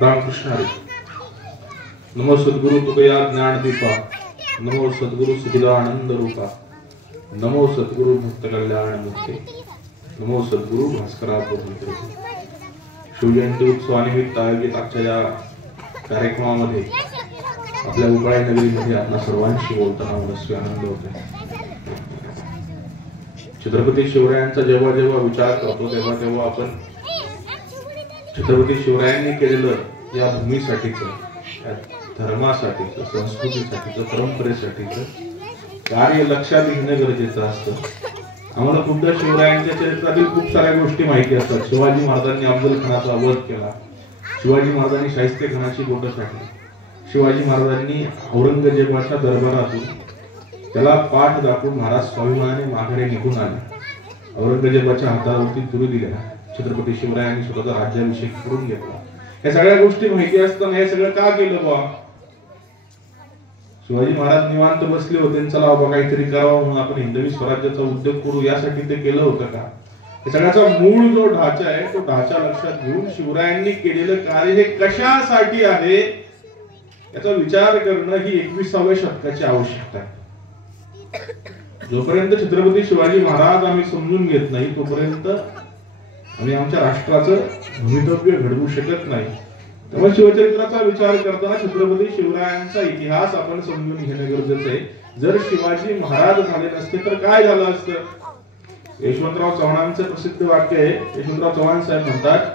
रामकृष्ण हरी. नमो सद्गुरु तुकया ज्ञान दीपा, नमो सद्गुरु सुखिदानंद रूपा, नमो सद्गुरु भक्त कल्याण मुक्ते, नमो सद्गुरु भास्करा प्रभू. शिवजयंती उत्सवानिमित्त आयोजित आजच्या या कार्यक्रमामध्ये आपल्या उपळा नगरीमध्ये आपल्या सर्वांशी बोलताना मनस्वी आनंद होतो. छत्रपती शिवरायांचा जेव्हा जेव्हा विचार करतो तेव्हा तेव्हा आपण छत्रपती शिवरायांनी केलेलं या भूमीसाठीचं, या धर्मासाठीचं, संस्कृतीसाठीचं, परंपरेसाठीचं कार्य लक्षात घेणं गरजेचं असतं. आम्हाला खूपदा शिवरायांच्या चरित्रातील खूप साऱ्या गोष्टी माहिती असतात. शिवाजी महाराजांनी अफजल खानाचा वध केला, शिवाजी महाराजांनी शाहिस्ते खानाची बोटं काढली, शिवाजी महाराजांनी औरंगजेबाच्या दरबारातून त्याला पाठ दाखवून महाराज स्वाभिमानाने माघारी निघून आले. औरंगजेबाच्या हातावरती तुरी दिल्या. छत्रपती शिवरायांनी स्वतःचा राज्याभिषेक करून घेतला. या सगळ्या गोष्टी माहिती असताना हे सगळं का केलं बा? शिवाजी महाराज निवांत बसले होते, चला बाबा काहीतरी करावं म्हणून आपण हिंदवी स्वराज्याचा उद्योग करू यासाठी ते केलं होतं का? या सगळ्याचा मूळ जो ढाचा आहे तो ढाचा लक्षात घेऊन शिवरायांनी केलेलं कार्य हे कशासाठी आहे याचा विचार करणं ही 21व्या शतकाची आवश्यकता आहे. जोपर्यंत छत्रपती शिवाजी महाराज आम्ही समजून घेत नाही तोपर्यंत आम्ही आमच्या राष्ट्राचं भवितव्य घडवू शकत नाही. त्यामुळे शिवचरित्राचा विचार करताना छत्रपती शिवरायांचा इतिहास आपण समजून घेणं गरजेचं आहे. जर शिवाजी महाराज झाले नसते तर काय झालं असतं? यशवंतराव चव्हाणांचं प्रसिद्ध वाक्य आहे. यशवंतराव चव्हाण साहेब म्हणतात,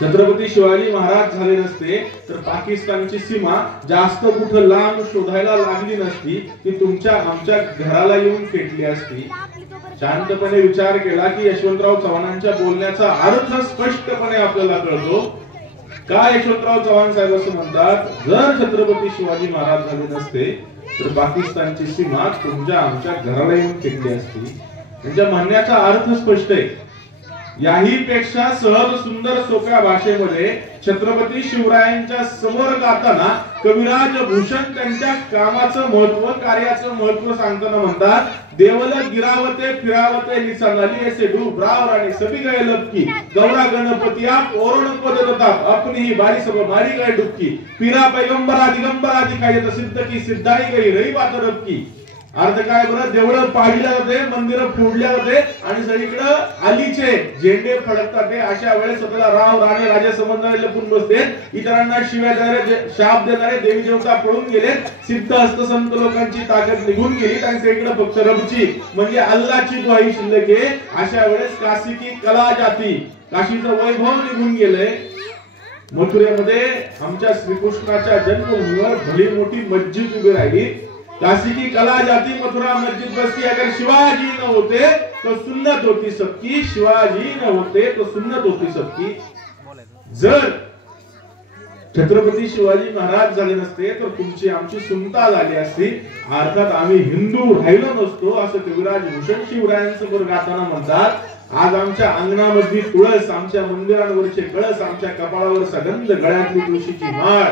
छत्रपती शिवाजी महाराज झाले नसते तर पाकिस्तानची सीमा जास्त कुठं लांब शोधायला लागली नसती, ती तुमच्या आमच्या घराला येऊन पेटली असती. शांतपणे विचार केला की यशवंतराव चव्हाणांच्या बोलण्याचा अर्थ स्पष्टपणे आपल्याला कळतो. का यशवंतराव चव्हाण साहेब असं म्हणतात? जर छत्रपती शिवाजी महाराज झाले नसते तर पाकिस्तानची सीमा तुमच्या आमच्या घराला येऊन पेटली असती. त्यांच्या म्हणण्याचा अर्थ स्पष्ट आहे. याही पेक्षा सहज सुंदर सोप्या भाषेमध्ये छत्रपती शिवरायांच्या समोर गाताना कविराज भूषण त्यांच्या कामाचं महत्व, कार्याचं महत्व सांगताना म्हणतात, देवल गिरावते फिरावते निसाली ऐसे डूब राव राणी सभी गए लपकी, गौरा गणपती आप ओरण को देता अपनी ही बारी सब मारी गए डुबकी, पीरा पैगंबरा दिगंबरा दिखाई देता सिद्ध की सिद्धाई गई रही बात रब की. अर्थ काय बरं? देवळं पाडल्या जाते, मंदिरं फोडल्या जाते आणि सगळीकडे आलीचे झेंडे फडकतात. अशा वेळेस स्वतःला राव राणे राजा समजणारे लपून बसते, इतरांना शिव्या देणारे शाप देणारे देवी देवता पळून गेले, सिद्ध हस्तसंत लोकांची ताकद निघून गेली आणि सगळीकडे फक्त रबची म्हणजे अल्लाची दुआई शिल्लक आहे. अशा वेळेस काशी की कला जाती, काशीचं वैभव निघून गेले. मथुरेमध्ये आमच्या श्रीकृष्णाच्या जन्मभूमीवर भली मोठी मस्जिद उभी राहिली. काशी की कला जाती, मथुरा मस्जिद बसती. अगर शिवाजी न होते तो सुन्नत होती सबकी, शिवाजी न होते तो सुन्नत होती सबकी. जर छत्रपती शिवाजी महाराज झाले नसते तर तुमची आमची सुनता झाली असती. अर्थात आम्ही हिंदू राहिलो नसतो असं कविराज भूषण शिवरायांसमोर गाताना म्हणतात. आज आमच्या अंगणामधली तुळस, आमच्या मंदिरांवरचे कळस, आमच्या कपाळावर सगंध, गळ्यातली तुळशीची माळ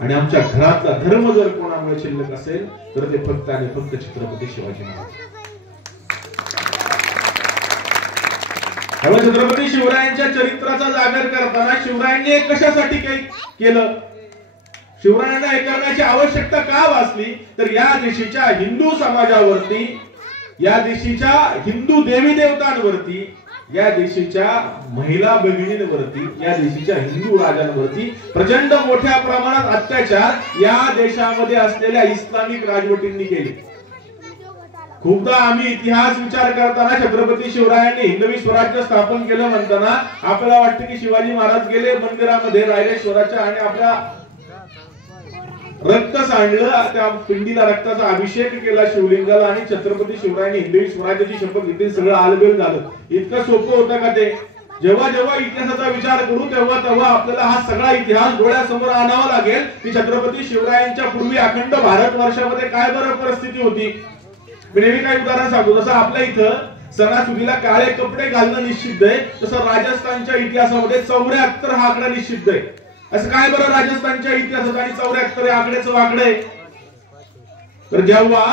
आणि आमच्या घरातला धर्म जर कोणामुळे शिल्लक असेल तर ते फक्त आणि फक्त छत्रपती शिवाजी महाराज. त्यामुळे छत्रपती शिवरायांच्या चरित्राचा जागर करताना शिवरायांनी कशासाठी काही केलं? शिवरायांना हे करण्याची आवश्यकता का भासली? तर या देशीच्या हिंदू समाजावरती, या देशीच्या हिंदू देवी देवतांवरती, या देशाच्या महिला भगिनींवरती, या देशाच्या हिंदू राजांवरती प्रचंड मोठ्या प्रमाणात अत्याचार या देशामध्ये असलेल्या इस्लामिक राजवटींनी केले. खूपदा आम्ही इतिहास विचार करताना छत्रपती शिवरायांनी हिंदवी स्वराज्य स्थापन केलं म्हणताना आपल्याला वाटतं की शिवाजी महाराज गेले मंदिरामध्ये रायरेश्वराच्या आणि आपल्या रक्त सांडलं, त्या पिंडीला रक्ताचा अभिषेक केला शिवलिंगाला आणि छत्रपती शिवरायांनी हिंदवी स्वराज्याची शपथ घेतली. सगळं आलबेल झालं. इतकं सोपं होतं का ते? जेव्हा जेव्हा इतिहासाचा विचार करू तेव्हा तेव्हा आपल्याला हा सगळा इतिहास डोळ्यासमोर आणावा लागेल की छत्रपती शिवरायांच्या पूर्वी अखंड भारतवर्षामध्ये काय बरं परिस्थिती होती. मी नेहमी काही उदाहरण सांगतो. जसं आपल्या इथं सणासुदीला काळे कपडे घालणं निषिद्ध आहे, तसं राजस्थानच्या इतिहासामध्ये 74 हा आकडा निषिद्ध आहे. असं काय बरं राजस्थानच्या इतिहासात आणि 74 या आकड्याचं वाकडे? तर जेव्हा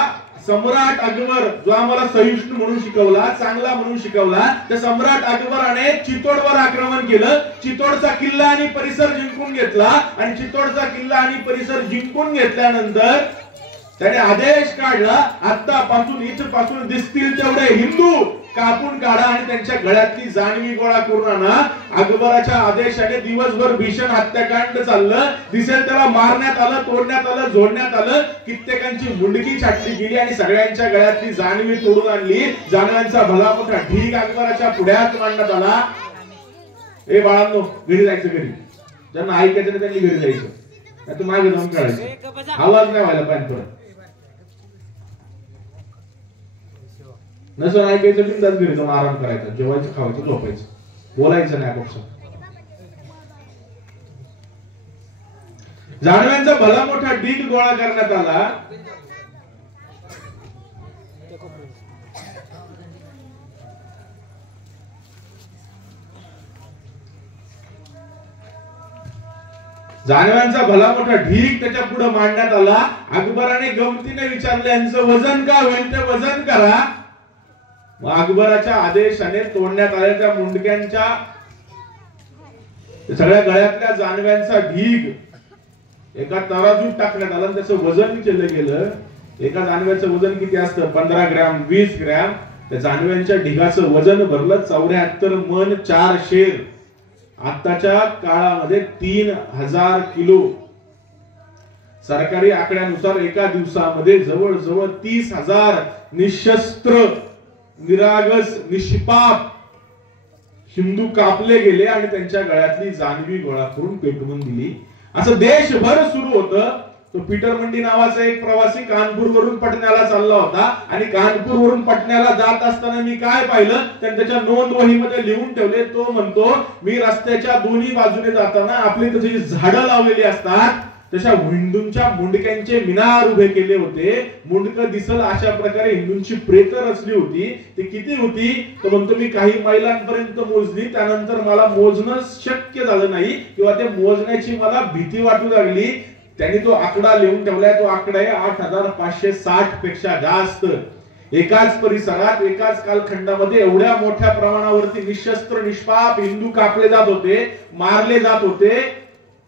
सम्राट अकबर जो आम्हाला सहिष्णू म्हणून शिकवला, चांगला म्हणून शिकवला, त्या सम्राट अकबराने चितोडवर आक्रमण केलं, चितोडचा किल्ला आणि परिसर जिंकून घेतला आणि चितोडचा किल्ला आणि परिसर जिंकून घेतल्यानंतर त्याने आदेश काढला, आतापासून इथपासून दिसतील तेवढे हिंदू कापून काढा आणि त्यांच्या गळ्यातली जानवी गोळा करून आणा. अकबराच्या आदेशाने दिवसभर भीषण हत्याकांड चाललं. दिसेल त्याला मारण्यात आलं, तोडण्यात आलं, जोडण्यात आलं. कित्येकांची मुंडकी छाटली गेली आणि सगळ्यांच्या गळ्यातली जानवी तोडून आणली. जानव्यांचा भला मोठा ढीग अकबराच्या पुढ्यात मांडण्यात आला. ए बाळांनो, घरी जायचं, घरी ज्यांना ऐकायचं नाही त्यांनी घरी जायचं, नाही तर मागे जाऊन काढायचं, आवाज नाही व्हायला पाहिजे. परत नसं ऐकायचं बिंदास घरी जाऊन आराम करायचा, जेवायचं, खावायचं, झोपायचं, बोलायचं नाही आपापसात. जानव्यांचा भला मोठा ढीग गोळा करण्यात आला. जानव्यांचा भला मोठा ढीग त्याच्या पुढे मांडण्यात आला. अकबराने गमतीने विचारले, यांचं वजन काय होईल ते वजन करा. अकबराच्या आदेशाने तोडण्यात आलेल्या त्या मुंडक्यांच्या सगळ्या गळ्यातल्या जानव्यांचा ढीग एका तराजूत टाकण्यात आला. त्याचं वजन केलं गेलं. एका जानव्याचं वजन किती असतं? 15 ग्रॅम, 20 ग्रॅम. त्या जानव्यांच्या ढिगाचं वजन भरलं 74 मन 4 शेर. आताच्या काळामध्ये 3000 किलो. सरकारी आकड्यानुसार एका दिवसामध्ये जवळजवळ 30,000 निशस्त्र, निरागस, निष्पाप हिंदू कापले गेले आणि त्यांच्या गळ्यातली जानवी गोळा करून पेटवून दिली. असं देशभर सुरू होतं. तो पीटर मंडी नावाचा एक प्रवासी कानपूर वरून पटण्याला चालला होता आणि कानपूर वरून पटण्याला जात असताना मी काय पाहिलं, त्याच्या नोंद वहीमध्ये लिहून ठेवले. तो म्हणतो, मी रस्त्याच्या दोन्ही बाजूने जाताना आपली तशी झाडं लावलेली असतात, तशा हिंदूंच्या मुंडक्यांचे मिनार उभे केले होते. मुंडकं दिसल अशा प्रकारे हिंदूंची प्रेत रचली होती. ती किती होती? तो म्हणतो, मी काही मैलांपर्यंत मोजली, त्यानंतर मला मोजणं शक्य झालं नाही किंवा ते मोजण्याची मला भीती वाटू लागली. त्यांनी तो आकडा लिहून ठेवलाय. तो आकडा आहे 8560 पेक्षा जास्त. एकाच परिसरात, एकाच कालखंडामध्ये एवढ्या मोठ्या प्रमाणावरती निशस्त्र, निष्पाप हिंदू कापले जात होते, मारले जात होते.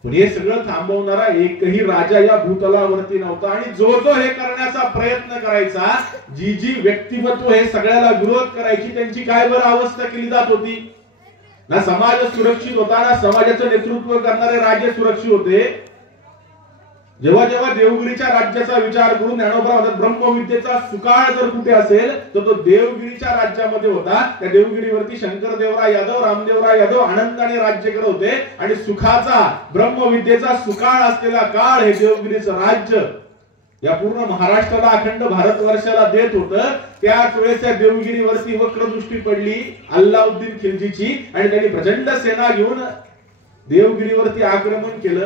पण हे सगळं थांबवणारा एकही राजा या भूतलावरती नव्हता. आणि जो जो हे करण्याचा प्रयत्न करायचा, जी जी व्यक्तिमत्व हे सगळ्याला विरोध करायची, त्यांची काय बरं अवस्था केली जात होती? ना समाज सुरक्षित होता, ना समाजाचं नेतृत्व करणारे राजे सुरक्षित होते. जेव्हा जेव्हा देवगिरीच्या राज्याचा विचार करून ज्ञानोबा म्हणतात, ब्रह्मविद्येचा सुकाळ जर कुठे असेल तर तो देवगिरीच्या राज्यामध्ये होता. त्या देवगिरीवरती शंकरदेवराय यादव, रामदेवराय यादव आनंदाने राज्य करत होते आणि सुखाचा, ब्रह्मविद्येचा सुकाळ असलेला काळ हे देवगिरीचं राज्य या पूर्ण महाराष्ट्राला, अखंड भारतवर्षाला देत होतं. त्याच वेळेस त्या देवगिरीवरती वक्रदृष्टी पडली अल्लाउद्दीन खिलजीची आणि त्यांनी प्रचंड सेना घेऊन देवगिरीवरती आक्रमण केलं.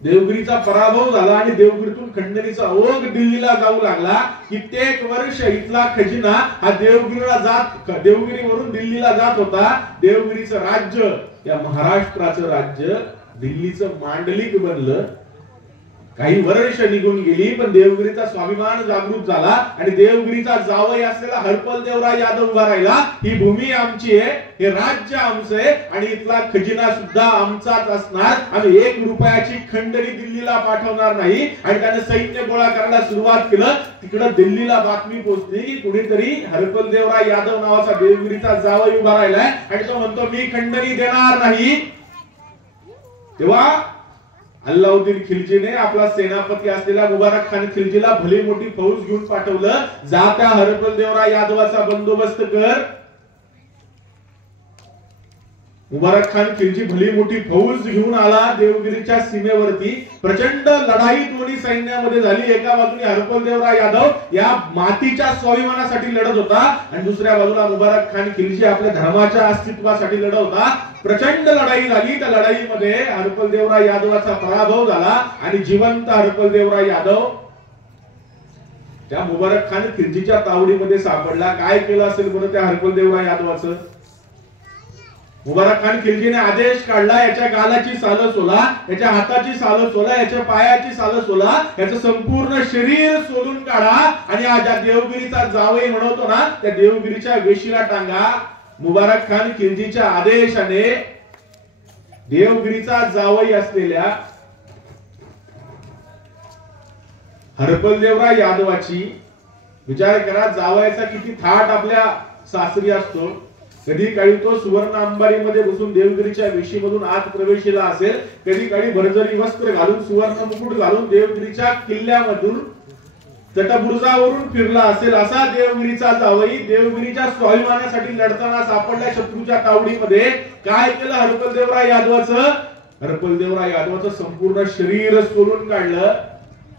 देवगिरीचा पराभव झाला आणि देवगिरीतून खंडणीचा ओघ दिल्लीला जाऊ लागला. कित्येक वर्ष इथला खजिना हा देवगिरीवरून दिल्लीला जात होता. देवगिरीचं राज्य, या महाराष्ट्राचं राज्य दिल्लीचं मांडलिक बनलं. काही वर्ष निघून गेली, पण देवगिरीचा स्वाभिमान जागृत झाला आणि देवगिरीचा जावई असलेला हरपलदेवराय यादव उभा राहिला. ही भूमी आमची आहे, हे राज्य आमचं आहे आणि इथला खजिना सुद्धा आमचाच असणार. आम्ही 1 रुपयाची खंडणी दिल्लीला पाठवणार नाही. आणि त्याने सैन्य गोळा करायला सुरुवात केलं. तिकडे दिल्लीला बातमी पोहोचली की कुणीतरी हरपलदेवराय यादव नावाचा देवगिरीचा जावई उभा राहिलाय आणि तो म्हणतो, मी खंडणी देणार नाही. तेव्हा अल्लाउद्दीन खिलजीने आपला सेनापती असलेल्या मुबारक खान खिलजीला भली मोठी फौज घेऊन पाठवलं. जा त्या हरपलदेवराय यादवाचा बंदोबस्त कर. मुबारक खान खिलजी भली मोठी फौज घेऊन आला देवगिरीच्या सीमेवरती. प्रचंड लढाई दोन्ही सैन्यामध्ये झाली. एका बाजूने हरपलदेवराय यादव या मातीच्या स्वाभिमानासाठी लढत होता आणि दुसऱ्या बाजूला मुबारक खान खिलजी आपल्या धर्माच्या अस्तित्वासाठी लढत होता. प्रचंड लढाई झाली. त्या लढाईमध्ये हरपलदेवराय यादवाचा पराभव झाला आणि जिवंत हरपलदेवराय यादव त्या मुबारक खान खिलजीच्या तावडीमध्ये सापडला. काय केलं असेल बरं त्या हरपलदेवराय यादवाचं? मुबारक खान खिलजीने आदेश काढला, याच्या गालाची सालं सोला, याच्या हाताची सालं सोला, याच्या पायाची सालं सोला, याचं संपूर्ण शरीर सोलून काढा आणि हा ज्या देवगिरीचा जावई म्हणतो ना त्या देवगिरीच्या वेशीला टांगा. मुबारक खान खिलजीच्या आदेशाने देवगिरीचा जावई असलेल्या हरपलदेवराय यादवाची, विचार करा जावयाचा किती थाट आपल्या सासरी असतो. कधी काळी तो सुवर्ण अंबारीमध्ये बसून देवगिरीच्या वेशीमधून आत प्रवेशीला असेल, कधी काळी भरजरी वस्त्र घालून सुवर्ण मुकुट घालून देवगिरीच्या किल्ल्यामधून तटबुर्जावरून फिरला असेल. असा देवगिरीचा जावई देवगिरीच्या स्वाभिमानासाठी लढताना सापडल्या शत्रूच्या तावडीमध्ये काय केलं हरपलदेवराय यादवाचं? हरपलदेवराय यादवाचं संपूर्ण शरीर सोलून काढलं.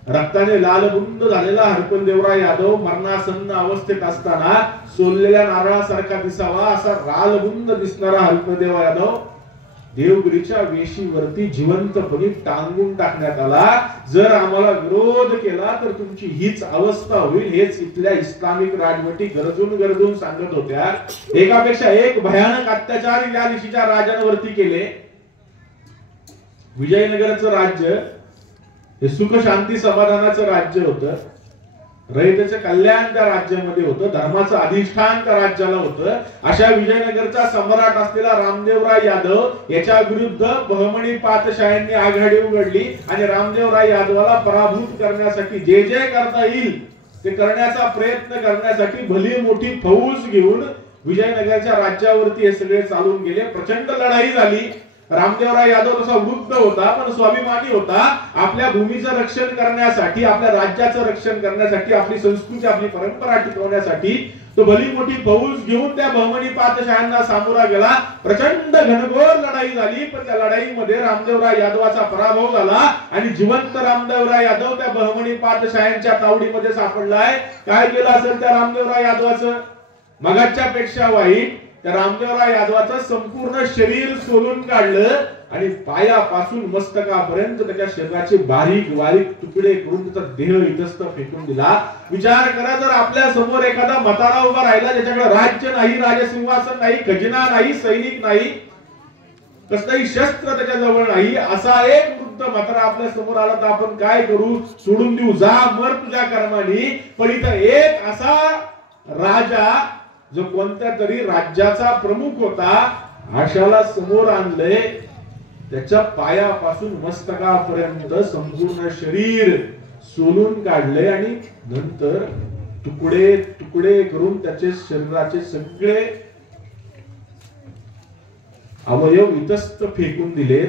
रक्ताने लालबुंद झालेला हरपलदेवराय यादव मरणासन्न अवस्थेत असताना सोललेल्या नारळासारखा दिसावा असा लालबुंद दिसणारा हरपलदेव यादव देवगिरीच्या वेशीवरती जिवंतपणे टांगून टाकण्यात आला. जर आम्हाला विरोध केला तर तुमची हीच अवस्था होईल, हेच इथल्या इस्लामिक राजवटी गरजून सांगत होत्या. एकापेक्षा एक भयानक अत्याचार या दिशेच्या राजांवरती केले. विजयनगरचं राज्य हे सुख शांती समाधानाचं राज्य होतं. रयतेचं कल्याण त्या राज्यामध्ये होतं. धर्माचं अधिष्ठान त्या राज्याला होतं. अशा विजयनगरचा सम्राट असलेला रामदेवराय यादव याच्या विरुद्ध बहमणी पातशाह्यांनी आघाडी उघडली आणि रामदेवराय यादवाला पराभूत करण्यासाठी जे जे करता येईल ते करण्याचा प्रयत्न करण्यासाठी भली मोठी फौज घेऊन विजयनगरच्या राज्यावरती हे सगळे चालून गेले. प्रचंड लढाई झाली. रामदेवराय यादव तसा वृद्ध होता पण स्वाभिमानी होता. आपल्या भूमीचं रक्षण करण्यासाठी, आपल्या राज्याचं रक्षण करण्यासाठी, आपली संस्कृती आपली परंपरा टिकवण्यासाठी तो भली मोठी फौज घेऊन त्या बहमनी पातशाह्यांना सामोरा गेला. प्रचंड घनघोर लढाई झाली पण त्या लढाईमध्ये रामदेवराय यादवाचा पराभव झाला आणि जिवंत रामदेवराय यादव त्या बहमनी पातशाह्यांच्या तावडीमध्ये सापडलाय. काय केलं असेल त्या रामदेवराय यादवाचं? मगाच्या पेक्षा वाईट. त्या रामदेवराय यादवाचं संपूर्ण शरीर सोलून काढलं आणि पायापासून मस्तकापर्यंत त्याच्या शरीराचे बारीक बारीक तुकडे करून त्याचा देह इतस्त फेकून दिला. विचार करा, जर आपल्या समोर एखादा म्हातारा उभा राहिला ज्याच्याकडे राज्य नाही, राजसिंहासन नाही, खजिना नाही, सैनिक नाही, कसलंही शस्त्र त्याच्याजवळ नाही, असा एक वृद्ध म्हातारा आपल्या समोर आला तर आपण काय करू? सोडून देऊ, जा मर तुझ्या कर्मानी. पण इथं एक असा राजा जो कोणत्या तरी राज्याचा प्रमुख होता, अशाला समोर आणले. त्याच्या पायापासून मस्तकापर्यंत संपूर्ण शरीर सोलून काढले आणि नंतर तुकडे तुकडे करून त्याचे शरीराचे सगळे अवयव इतस्त फेकून दिले.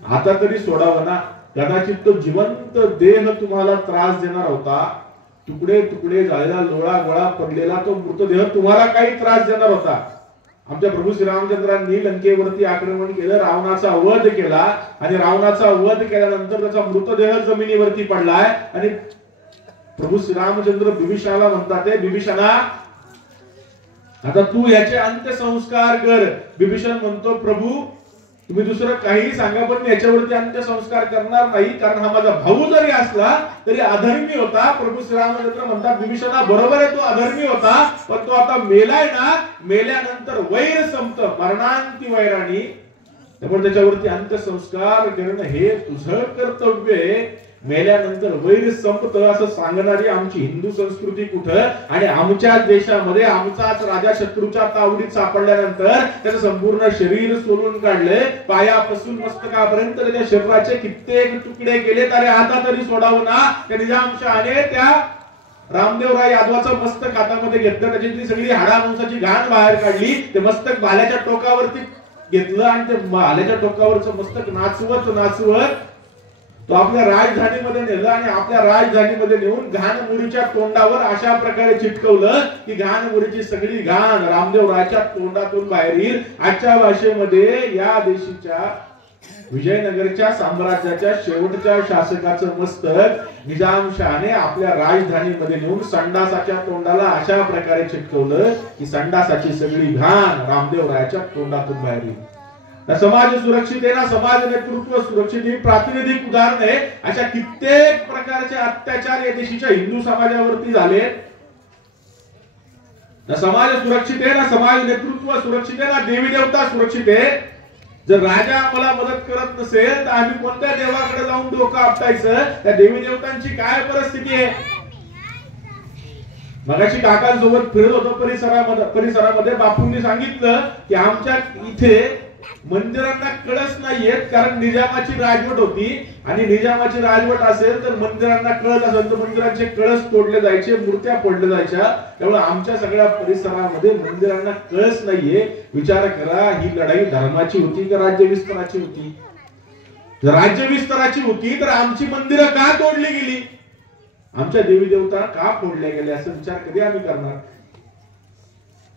आता तरी सोडावं ना. कदाचित तो जिवंत देह तुम्हाला त्रास देणार होता. तुकडे तुकडे झालेला, लोळा गोळा पडलेला तो मृतदेह तुम्हाला काही त्रास देणार होता. आमच्या प्रभू श्रीरामचंद्रांनी लंकेवरती आक्रमण केलं, रावणाचा वध केला आणि रावणाचा वध केल्यानंतर त्याचा मृतदेह जमिनीवरती पडलाय आणि प्रभू श्रीरामचंद्र बिभीषणाला म्हणतात, बिभीषणा आता तू याचे अंत्यसंस्कार कर. बिभीषण म्हणतो, प्रभू तुम्ही दुसरं काही सांगा पण मी याच्यावरती अंत्यसंस्कार करणार नाही, कारण हा माझा भाऊ जरी असला तरी अधर्मी होता. प्रभू श्रीरामचंद्र म्हणतात, बिभीषणा बरोबर आहे, तो अधर्मी होता पण तो आता मेलाय ना, मेल्यानंतर वैर संपत, मरणांती वैराणी, त्यामुळे त्याच्यावरती अंत्यसंस्कार करणं हे तुझं कर्तव्य आहे. मेल्यानंतर वैर संपत असं सांगणारी आमची हिंदू संस्कृती कुठं? आणि आमच्या देशामध्ये आमचाच राजा शत्रूच्या तावडीत सापडल्यानंतर त्याचं संपूर्ण शरीर सोलून काढले, पायापासून मस्तकापर्यंत त्याच्या शरीराचे कित्येक तुकडे केले. तरी आता तरी सोडावं ना. त्या निजामशाहाने त्या रामदेवराय यादवाचं मस्तक हातामध्ये घेतलं, त्याची सगळी हाडामांसाची घाण बाहेर काढली, ते मस्तक भाल्याच्या टोकावरती घेतलं आणि ते भाल्याच्या टोकावरचं मस्तक नाचवत नाचवत तो आपल्या राजधानीमध्ये नेलं आणि आपल्या राजधानीमध्ये नेऊन घाणमुरीच्या तोंडावर अशा प्रकारे चिटकवलं की घाणमुरीची सगळी घाण रामदेवरायाच्या तोंडातून बाहेर येईल. आजच्या भाषेमध्ये या देशीच्या विजयनगरच्या साम्राज्याच्या शेवटच्या शासकाचं मस्तक निजामशाहाने आपल्या राजधानीमध्ये नेऊन संडासाच्या तोंडाला अशा प्रकारे चिटकवलं की संडासाची सगळी घाण रामदेवरायाच्या तोंडातून बाहेर येईल. समाज सुरक्षित आहे ना, समाज नेतृत्व सुरक्षित ही प्रातिनिधिक उदाहरण आहे. अशा कित्येक प्रकारचे अत्याचार या देशीच्या हिंदू समाजावरती झाले. ना समाज सुरक्षित आहे, ना समाज नेतृत्व सुरक्षित आहे, ना देवी देवता सुरक्षित आहे. जर राजा आम्हाला मदत करत नसेल तर आम्ही कोणत्या देवाकडे जाऊन डोकं आपटायचं? त्या देवी देवतांची काय परिस्थिती आहे? मगाशी काकांसोबत फिरत होतो परिसरामध्ये बापूंनी सांगितलं की आमच्या इथे मंदिरांना कळस नाहीयेत, कारण निजामाची राजवट होती आणि निजामाची राजवट असेल तर मंदिरांना कळस असेल तर मंदिरांचे कळस तोडले जायचे, मूर्त्या फोडल्या जायच्या. त्यामुळे आमच्या सगळ्या परिसरामध्ये मंदिरांना कळस नाहीये. विचार करा, ही लढाई धर्माची होती का राज्य विस्ताराची होती? जर राज्य विस्ताराची होती तर आमची मंदिरं का तोडली गेली, आमच्या देवी देवता का फोडल्या गेल्या, असा विचार कधी आम्ही करणार?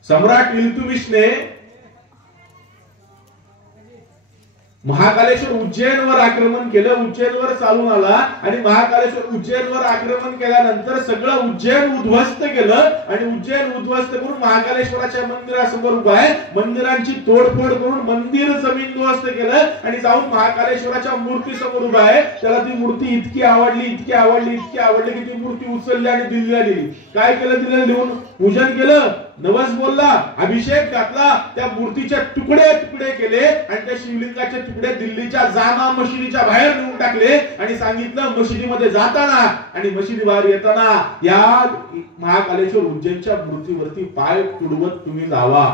सम्राट इल्तुमिशने महाकालेश्वर उज्जैनवर आक्रमण केलं, उज्जैनवर चालून आला आणि महाकालेश्वर उज्जैनवर आक्रमण केल्यानंतर सगळं उज्जैन उद्ध्वस्त केलं आणि उज्जैन उद्ध्वस्त करून महाकालेश्वराच्या मंदिरासमोर उभा आहे, मंदिरांची तोडफोड करून मंदिर जमीनदोस्त केलं आणि जाऊन महाकालेश्वराच्या मूर्ती समोर उभा आहे. त्याला ती मूर्ती इतकी आवडली की ती मूर्ती उचलली आणि दिल्लीला दिली. काय केलं? दिल्लीला लिहून पूजन केलं, नवस बोलला, अभिषेक घातला, त्या मूर्तीचे तुकडे तुकडे केले आणि त्या शिवलिंगाचे तुकडे दिल्लीच्या जामा मशिदीच्या बाहेर नेऊन टाकले आणि सांगितलं मशिदीमध्ये जाताना आणि मशिदी बाहेर येताना या महाकालेश्वर उज्जैनच्या मूर्तीवरती पाय तुडवत तुम्ही जावा.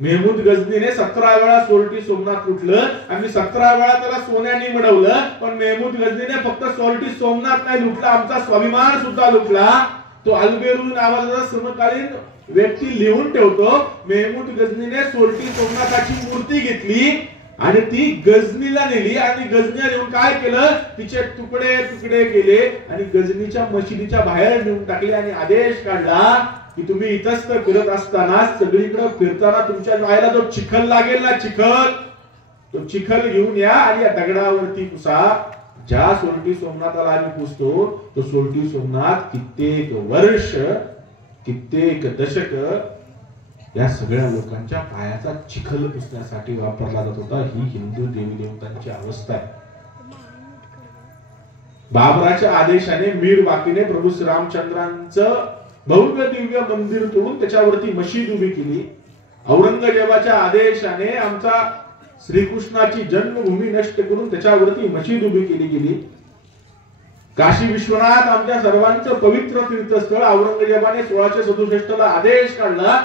मेहमूद गझनीने 17 वेळा सोरटी सोमनाथ लुटलं आणि 17 वेळा त्याला सोन्याने मिळवलं, पण मेहमूद गझनीने फक्त सोरटी सोमनाथ नाही लुटला, आमचा स्वाभिमान सुद्धा लुटला. तो अल्बेरू नावाचा समकालीन व्यक्ती लिहून ठेवतो, मेहमूद गझनीने सोरटी सोमनाथाची मूर्ती घेतली आणि ती गझनीला नेली आणि गझनीला नेऊन काय केलं? तिचे तुकडे तुकडे केले आणि गझनीच्या मशिदीच्या बाहेर नेऊन टाकले आणि आदेश काढला की तुम्ही इथंच फिरत असताना सगळीकडे फिरताना तुमच्या पायाला जो चिखल लागेल ना, तो चिखल घेऊन या आणि या दगडावरती पुसा. ज्या सोरटी सोमनाथाला आम्ही पुजतो तो सोरटी सोमनाथ कित्येक वर्ष, कित्येक दशक या सगळ्या लोकांच्या पायाचा चिखल पुसण्यासाठी वापरला जात होता. ही हिंदू देवी देवतांची अवस्था आहे. बाबराच्या आदेशाने मीर बाकीने प्रभू श्रीरामचंद्रांचं भव्य दिव्य मंदिर तोडून त्याच्यावरती मशीद उभी केली. औरंगजेबाच्या आदेशाने आमचा श्रीकृष्णाची जन्मभूमी नष्ट करून त्याच्यावरती मशीद उभी केली गेली. काशी विश्वनाथ आमच्या सर्वांचं पवित्र तीर्थस्थळ, औरंगजेबाने 1667 ला आदेश काढला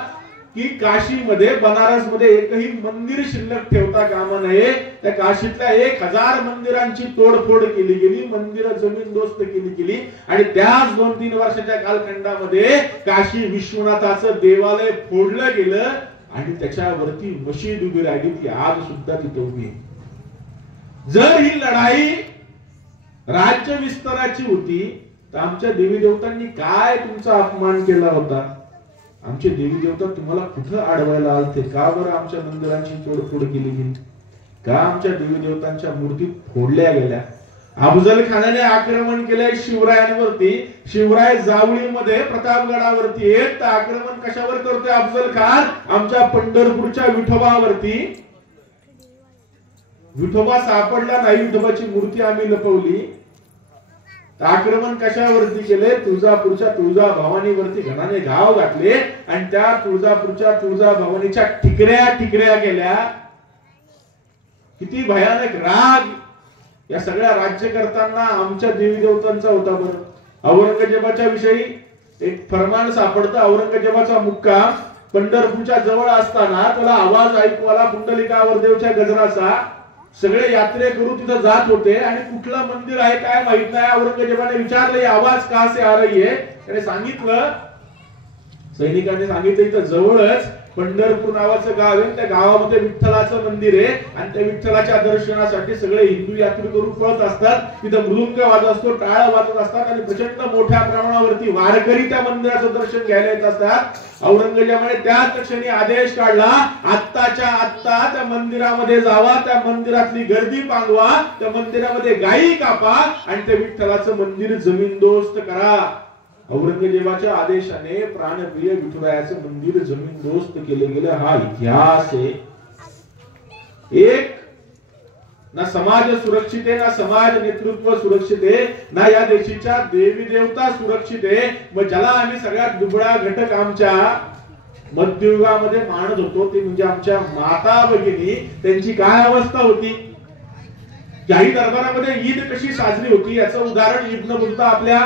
की काशीमध्ये, बनारसमध्ये एकही मंदिर शिल्लक ठेवता कामा नये. त्या काशीतल्या 1000 मंदिरांची तोडफोड केली गेली, मंदिरं जमीनदोस्त केली गेली आणि त्याच 2-3 वर्षाच्या कालखंडामध्ये काशी विश्वनाथाचं देवालय फोडलं गेलं आणि त्याच्यावरती मशीद उभी राहिली, ती आज सुद्धा तिथे उभी. जर ही लढाई राज्य विस्ताराची होती तर आमच्या देवी देवतांनी काय तुमचा अपमान केला होता? आमचे देवी देवता तुम्हाला कुठं अडवायला आलते? का बरं आमच्या मंदिरांची तोडफोड केली गेली? का आमच्या देवी देवतांच्या मूर्ती फोडल्या गेल्या? अफजल खानाने आक्रमण केलंय शिवरायांवरती. शिवराय जावळीमध्ये प्रतापगडावरती येत तर आक्रमण कशावर करतोय अफजल खान? आमच्या पंढरपूरच्या विठोबावरती. विठोबा सापडला नाही, विठोबाची मूर्ती आम्ही लपवली. आक्रमण कशावरती केले? तुळजापूरच्या तुळजा भवानीवरती घणाने घाव घातले आणि त्या तुळजापूरच्या तुळजा भवानीच्या ठिकऱ्या केल्या. किती भयानक राग या सगळ्या राज्यकर्त्यांना आमच्या देवी देवतांचा होता. बरं, औरंगजेबाच्या विषयी एक फरमान सापडतं. औरंगजेबाचा मुक्काम पंढरपूरच्या जवळ असताना त्याला आवाज ऐकू आला पुंडलिकावर देवच्या गजराचा. सगळे यात्रेकरू तिथं जात होते आणि कुठलं मंदिर आहे काय माहित नाही. औरंगजेबाने विचारले आवाज कहा से आ रही है? त्याने सांगितलं, सैनिकांनी सांगितलं इथं जवळच पंढरपूर नावाचं गाव आहे, त्या गावामध्ये विठ्ठलाचं मंदिर आहे आणि त्या विठ्ठलाच्या दर्शनासाठी सगळे हिंदू यात्रेकरू पळत असतात. तिथं मृदुंग वाजत असतो, टाळ वाजत असतात आणि प्रचंड मोठ्या प्रमाणावरती वारकरी त्या मंदिराचं दर्शन घ्यायला येत असतात. औरंगजेबाने त्याच क्षणी आदेश काढला, आत्ताच्या आत्ता त्या मंदिरामध्ये जावा, त्या मंदिरातली गर्दी पांगवा, त्या मंदिरामध्ये गायी कापा आणि त्या विठ्ठलाचं मंदिर जमीनदोस्त करा. औरंगजेबाच्या आदेशाने प्राणप्रिय विठुरायाचं मंदिर जमीनदोस्त केले गेले. हा इतिहास आहे. एक ना समाज सुरक्षित आहे, ना समाज नेतृत्व सुरक्षित आहे, ना या देशाच्या देवी देवता सुरक्षित आहे. मग ज्याला आम्ही सगळ्यात दुबळा घटक आमच्या मध्ययुगामध्ये मानत होतो ते म्हणजे आमच्या माता भगिनी, त्यांची काय अवस्था होती. काही दरबारामध्ये ईद कशी साजरी होती याचं उदाहरण इब्न बतूता आपल्या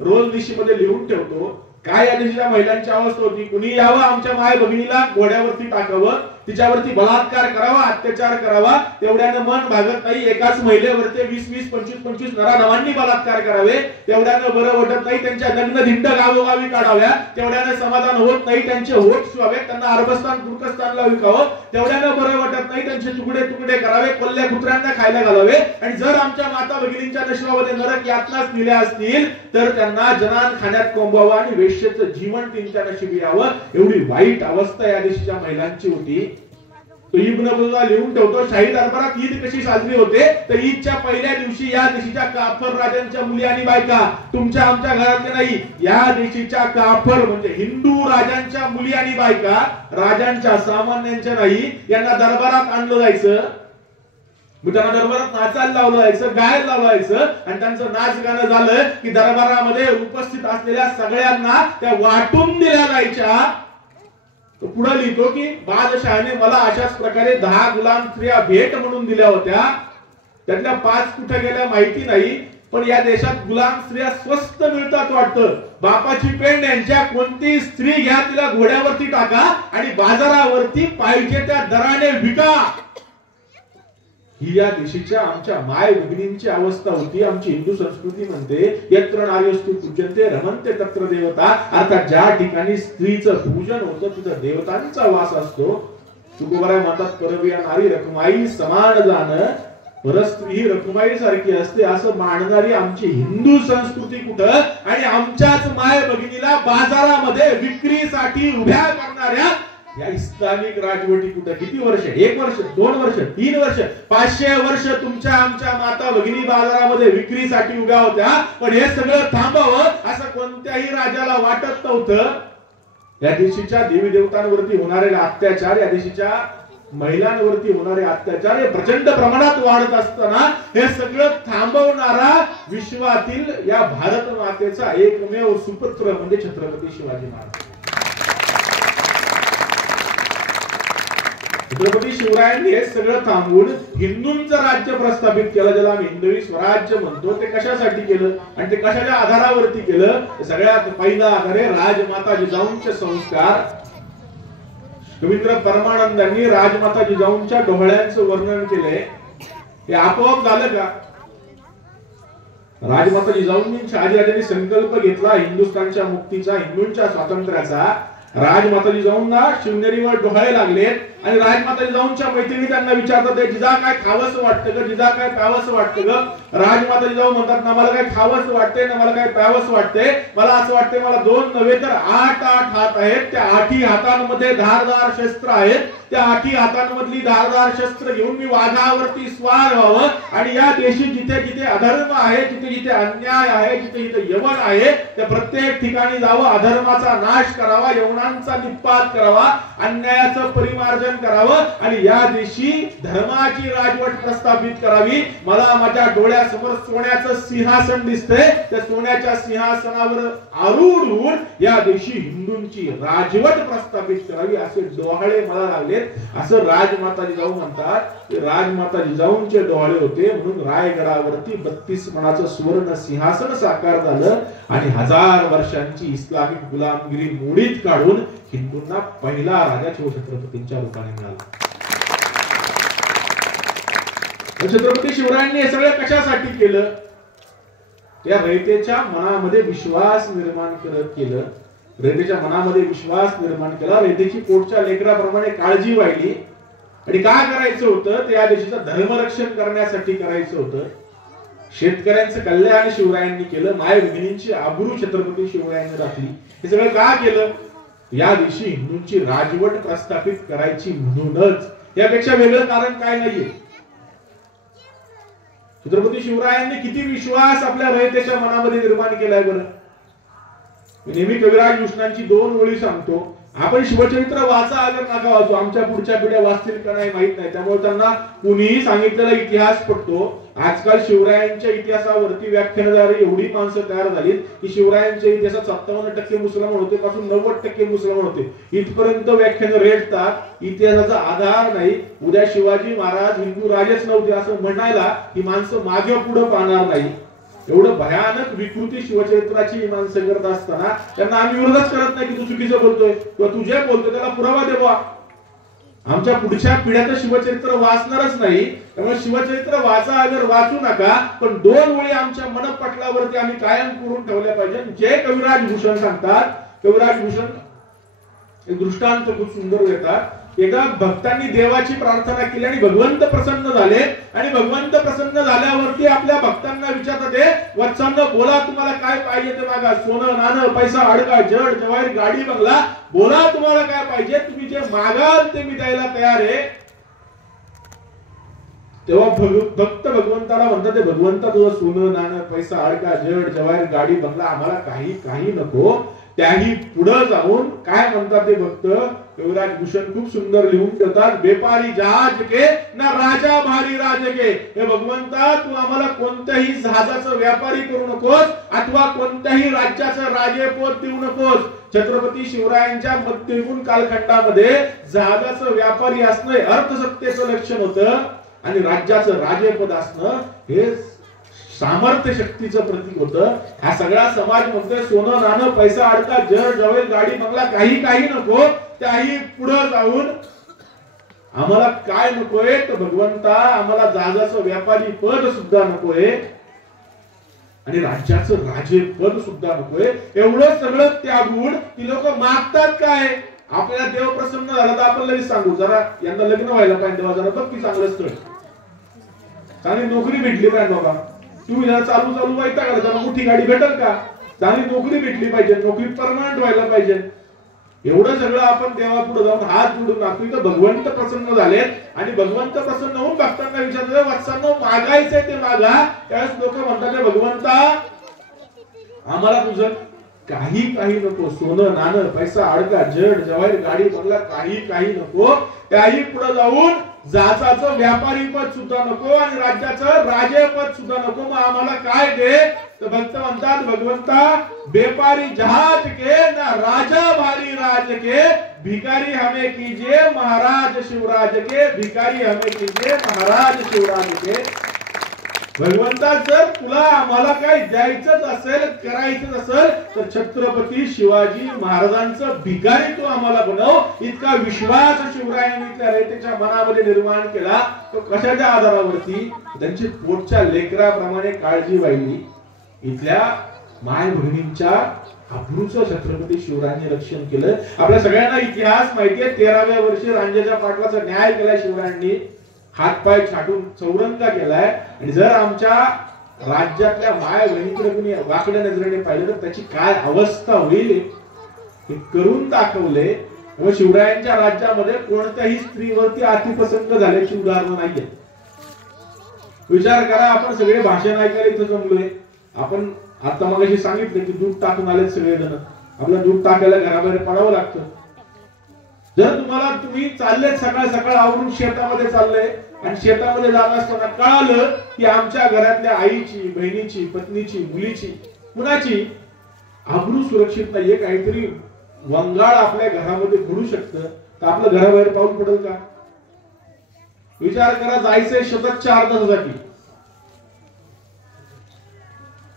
रोजनिशीमध्ये लिहून ठेवतो. काय या देशाच्या महिलांची अवस्था होती. कुणी यावं आमच्या माय भगिनीला घोड्यावरती टाकावं, तिच्यावरती बलात्कार करावा, अत्याचार करावा, तेवढ्यानं मन भागत नाही. एकाच महिलेवरती 20-20, 25-25 नराधमांनी बलात्कार करावे, तेवढ्यानं बरं वाटत नाही. त्यांच्या नग्न गावोगावी काढाव्या, तेवढ्यानं समाधान होत नाही. त्यांचे होठ शिवावे, त्यांना अरबस्तान तुर्कस्तानला विकावं, तेवढ्यानं बरं वाटत नाही. त्यांचे तुकडे तुकडे करावे, कोल्ह्या कुत्र्यांना खायला घालावे. आणि जर आमच्या माता भगिनींच्या नशिबामध्ये नरक यातनाच दिल्या असतील तर त्यांना जनान खाण्यात कोंबावं आणि वेश्येचं जीवन त्यांच्या नशिबी यावं, एवढी वाईट अवस्था या देशाच्या महिलांची होती. तो इब्न बतूता लिहून ठेवतो. शाही दरबारात ईद कशी साजरी होते तर ईदच्या पहिल्या दिवशी या देशाच्या काफर राजांच्या मुली आणि बायका, तुमच्या आमच्या घरातले नाही, या देशाच्या काफर म्हणजे हिंदू राजांच्या मुली आणि बायका, राजांच्या सामान्यांच्या नाही, यांना दरबारात आणलं जायचं. मग त्यांना दरबारात नाचायला लावलं जायचं, गायला लावलं जायचं. आणि त्यांचं नाच गाणं झालं की दरबारामध्ये उपस्थित असलेल्या सगळ्यांना त्या वाटून दिल्या जायच्या. पुढे लिहितो की बादशहाने मला अशाच प्रकारे 10 गुलाम स्त्रिया भेट म्हणून दिल्या होत्या. त्यातल्या 5 कुठे गेल्या माहिती नाही, पण या देशात गुलाम स्त्रिया स्वस्त मिळतात वाटतं. बापाची पेंड यांच्या कोणती स्त्री घ्या, तिला घोड्यावरती टाका आणि बाजारावरती पाहिजे त्या दराने विका. ही या देशाच्या आमच्या माय भगिनींची अवस्था होती. आमची हिंदू संस्कृती म्हणते यत्र नार्यस्तु पूज्यन्ते रमन्ते तत्र देवता, अर्थात ज्या ठिकाणी स्त्रीचं पूजन होतं तिथं देवतांचा वास असतो. तुकोबाराय म्हणतात परविया नारी रखमाई समान जाण, परस्त्री ही रखमाई सारखी असते असं मानणारी आमची हिंदू संस्कृती कुठं, आणि आमच्याच माय भगिनीला बाजारामध्ये विक्रीसाठी उभ्या करणाऱ्या या इस्लामिक राजवटी कुठे. किती वर्ष, 1 वर्ष, 2 वर्ष, 3 वर्ष, 500 वर्ष तुमच्या आमच्या माता भगिनी बाजारामध्ये विक्रीसाठी उभ्या होत्या. पण हे सगळं थांबावं असं कोणत्याही राजाला वाटत नव्हतं. या देशाच्या देवी देवतांवरती होणारे अत्याचार, या देशाच्या महिलांवरती होणारे अत्याचार हे प्रचंड प्रमाणात वाढत असताना हे सगळं थांबवणारा विश्वातील या भारत मातेचा एकमेव सुपुत्र म्हणजे छत्रपती शिवाजी महाराज. छत्रपती शिवरायांनी हे सगळं थांबवून हिंदूंचं राज्य प्रस्थापित केलं, ज्याला आम्ही हिंदवी स्वराज्य म्हणतो. ते कशासाठी केलं आणि ते कशाच्या आधारावरती केलं. सगळ्यात पहिला आधार आहे राजमाता जिजाऊंचे संस्कार. रवींद्र परमानंदांनी राजमाता जिजाऊंच्या डोहाळ्यांचं वर्णन केलंय. हे आपोआप झालं का. राजमाता जिजाऊंनी शहाजीराजांनी संकल्प घेतला हिंदुस्थानच्या मुक्तीचा, हिंदूंच्या स्वातंत्र्याचा. राजमाता जिजाऊंना शिवनेरीवर डोहाळे लागलेत आणि राजमाता जिजाऊंच्या मैत्रिणी त्यांना विचारतात जिजा काय खावंसं वाटतं ग, जिजा काय प्यावंसं वाटतं ग. राजमाता जिजाऊ म्हणतात ना मला काय खावंसं वाटतंय ना मला काय प्यावंसं वाटतंय. मला असं वाटतंय मला 2 नव्हे तर 8 हात आहेत. त्या 8 हातांमध्ये धारदार शस्त्र आहेत. त्या 8 हातांमधली धारदार शस्त्र घेऊन मी वाघावरती स्वार व्हावं आणि या देशी जिथे जिथे अधर्म आहे, जिथे जिथे अन्याय आहे, जिथे जिथे यवन आहे, त्या प्रत्येक ठिकाणी जावं, अधर्माचा नाश करावा, यवनांचा निपात करावा, अन्यायाचं परिमार्जन करावं आणि या देशी धर्माची राजवट प्रस्थापित करावी. मला माझ्या डोळ्यासमोर सोन्याचं सिंहासन दिसतंय. त्या सोन्याच्या सिंहासनावर आरूढ होऊन या देशी हिंदूंची राजवट प्रस्थापित करावी असे डोहाळे मला लागले असं राजमाता जिजाऊ म्हणतात. राजमाता जिजाऊंचे डोहाळे होते म्हणून रायगडावरती 32 मणाचं सुवर्ण सिंहासन साकार झालं आणि 1000 वर्षांची इस्लामिक गुलामगिरी मोडीत काढून हिंदूंना पहिला राजा शिवछत्रपतींच्या रूपाने मिळाला. छत्रपती शिवरायांनी हे सगळं कशासाठी केलं. त्या रयतेच्या मनामध्ये विश्वास निर्माण करत केलं. रयतेच्या मनामध्ये विश्वास निर्माण केला. रयतेची पोटच्या लेकराप्रमाणे काळजी वाहिली आणि काय करायचं होतं ते या देशाचं धर्मरक्षण करण्यासाठी करायचं होतं. शेतकऱ्यांचं कल्याण शिवरायांनी केलं. माय भगिनींची आबरू छत्रपती शिवरायांनी राखली. हे सगळं का केलं. या दिवशी हिंदूंची राजवट प्रस्थापित करायची म्हणूनच. यापेक्षा वेगळं कारण काय नाहीये. छत्रपती शिवरायांनी किती विश्वास आपल्या रयतेच्या मनामध्ये निर्माण केलाय बरं. नेहमी कविराज कृष्णांची 2 ओळी सांगतो. आपण शिवचरित्र वाचा अगर नका वाचू, आमच्या पुढच्या पिढ्या वाचतील का नाही माहित नाही, त्यामुळे त्यांना कुणीही सांगितलेला इतिहास पडतो. आजकाल शिवरायांच्या इतिहासावरती व्याख्यानदारी एवढी माणसं तयार झालीत की शिवरायांच्या इतिहासात 57% मुसलमान होते पासून 90% मुसलमान होते, इथपर्यंत व्याख्यान रेटतात. इतिहासाचा आधार नाही. उद्या शिवाजी महाराज हिंदू राजेच नव्हते असं म्हणायला ही माणसं मागे पुढे पाहणार नाही. एवढं भयानक विकृती शिवचरित्राची माणसं करत असताना त्यांना आम्ही विरोधच करत नाही की तू चुकीचं बोलतोय किंवा तू जे बोलतोय त्याला पुरावा देवा. आमच्या पुढच्या पिढ्या तर शिवचरित्र वाचणारच नाही, त्यामुळे शिवचरित्र वाचा अगर वाचू नका, पण 2 ओळी आमच्या मनपटलावरती आम्ही कायम करून ठेवल्या पाहिजे. जे कविराज भूषण सांगतात, कविराज भूषण एक दृष्टांत खूप सुंदर देतात. एका भक्तांनी देवाची प्रार्थना केली आणि भगवंत प्रसन्न झाले, आणि भगवंत प्रसन्न झाल्यावरती आपल्या भक्तांना विचारतात, वत्सांनो बोला तुम्हाला काय पाहिजे ते मागा, सोनं नाणं पैसा अडका जड जवाहीर गाडी बंगला, बोला तुम्हाला काय पाहिजे, तुम्ही जे मागाल ते मी द्यायला तयार आहे. तेव्हा भक्त भगवंताला म्हणतात, ते भगवंता तुझं सोनं नाणं पैसा अडका जड जवाहीर गाडी बंगला आम्हाला काही नको. त्याही पुढे जाऊन काय म्हणतात ते भक्त कविराज भूषण खूप सुंदर लिहून ठेवतात, बेपारी जहाज के ना राजा भारी राज के. हे भगवंता तू आम्हाला कोणत्याही जहाजाचं व्यापारी करू नकोस अथवा कोणत्याही राज्याचं राजेपद देऊ नकोस. छत्रपती शिवरायांच्या मध्ययुगीन कालखंडामध्ये जहाजाचं व्यापारी असणं अर्थसत्तेचं लक्षण होतं आणि राज्याचं राजेपद असणं हे सामर्थ्य शक्तीचं प्रतीक होतं. हा सगळा समाज म्हणतोय सोनं नाणं पैसा अडका जड जवळ गाडी बंगला काही नको, त्याही पुढे जाऊन आम्हाला काय नकोय तर भगवंता आम्हाला जहाजाचं व्यापारी पद सुद्धा नकोय आणि राज्याचं राजे पद सुद्धा नकोय. एवढं सगळं त्यागून ती लोक मागतात काय, आपल्याला देव प्रसन्न झाला तर आपण लगेच सांगू जरा यांना लग्न व्हायला पाहिजे, तेव्हा जरा बघ की चांगलं स्थळ, चांगली नोकरी भेटली काय बाबा, टू व्हीलर चालू व्हायचा का, जरा मोठी गाडी भेटेल का, चांगली नोकरी भेटली पाहिजे, नोकरी परमनंट व्हायला पाहिजे. एवढं सगळं आपण देवा पुढे जाऊन हात जोडून लागतो. तर भगवंत प्रसन्न झालेत आणि भगवंत प्रसन्न होऊन भक्तांना विचारतात, वत्सांनो मागायचंय ते मागा. त्यावेळेस लोक म्हणतात, भगवंता आम्हाला तुझं काही नको, सोनं नाणं पैसा अडका जड जवाहीर गाडी बंगला काही नको, त्याही पुढे जाऊन जाचाचं व्यापारी पद सुद्धा नको आणि राज्याचं राजेपद सुद्धा नको, मग आम्हाला काय दे. तर भक्त म्हणतात, भगवंता बेपारी जहाज के ना राजा भारी राज के, भिकारी हमें कीजिए महाराज शिवराज के, भिकारी हमें कीजिए महाराज शिवराज के. भगवंता जर तुला आम्हाला काय द्यायचंच असेल करायचं असेल तर छत्रपती शिवाजी महाराजांचं भिकारी तू आम्हाला बनव. इतका विश्वास शिवरायांनी त्या रयतेच्या मनामध्ये निर्माण केला. तो कशाच्या आधारावरती, त्यांची पोटच्या लेकराप्रमाणे काळजी वाहिली. इथल्या माय बहिणींच्या अब्रूचं छत्रपती शिवरायांनी रक्षण केलं. आपल्या सगळ्यांना इतिहास माहितीये, 13व्या वर्षी रांजेच्या पाटलाचा न्याय केला शिवरायांनी, हातपाय छाटून चौरंगा केलाय. आणि जर आमच्या राज्यातल्या माय बहिणीकडे कुणी वाकड्या नजरेने पाहिलं तर त्याची काय अवस्था होईल हे करून दाखवले. शिवरायांच्या राज्यामध्ये कोणत्याही स्त्रीवरती अतिप्रसंग झाल्याची उदाहरणं नाहीये. विचार करा, आपण सगळे भाषण ऐकायला इथं जमलोय. आपण आता मगाशी सांगितलं की दूध टाकून आलेत सगळेजण, आपल्याला दूध टाकायला घराबाहेर पडावं लागतं. जर तुम्ही चालले सकाळ आवरून शेतामध्ये चालले आणि शेतामध्ये जात असताना कळालं की आमच्या घरातल्या आईची बहिणीची पत्नीची मुलीची कुणाची आबरू सुरक्षित नाहीये, काहीतरी वंगाळ आपल्या घरामध्ये घडू शकतं, तर आपलं घराबाहेर पाऊल पडेल का. विचार करा, जायचंय सतत 4 तासासाठी,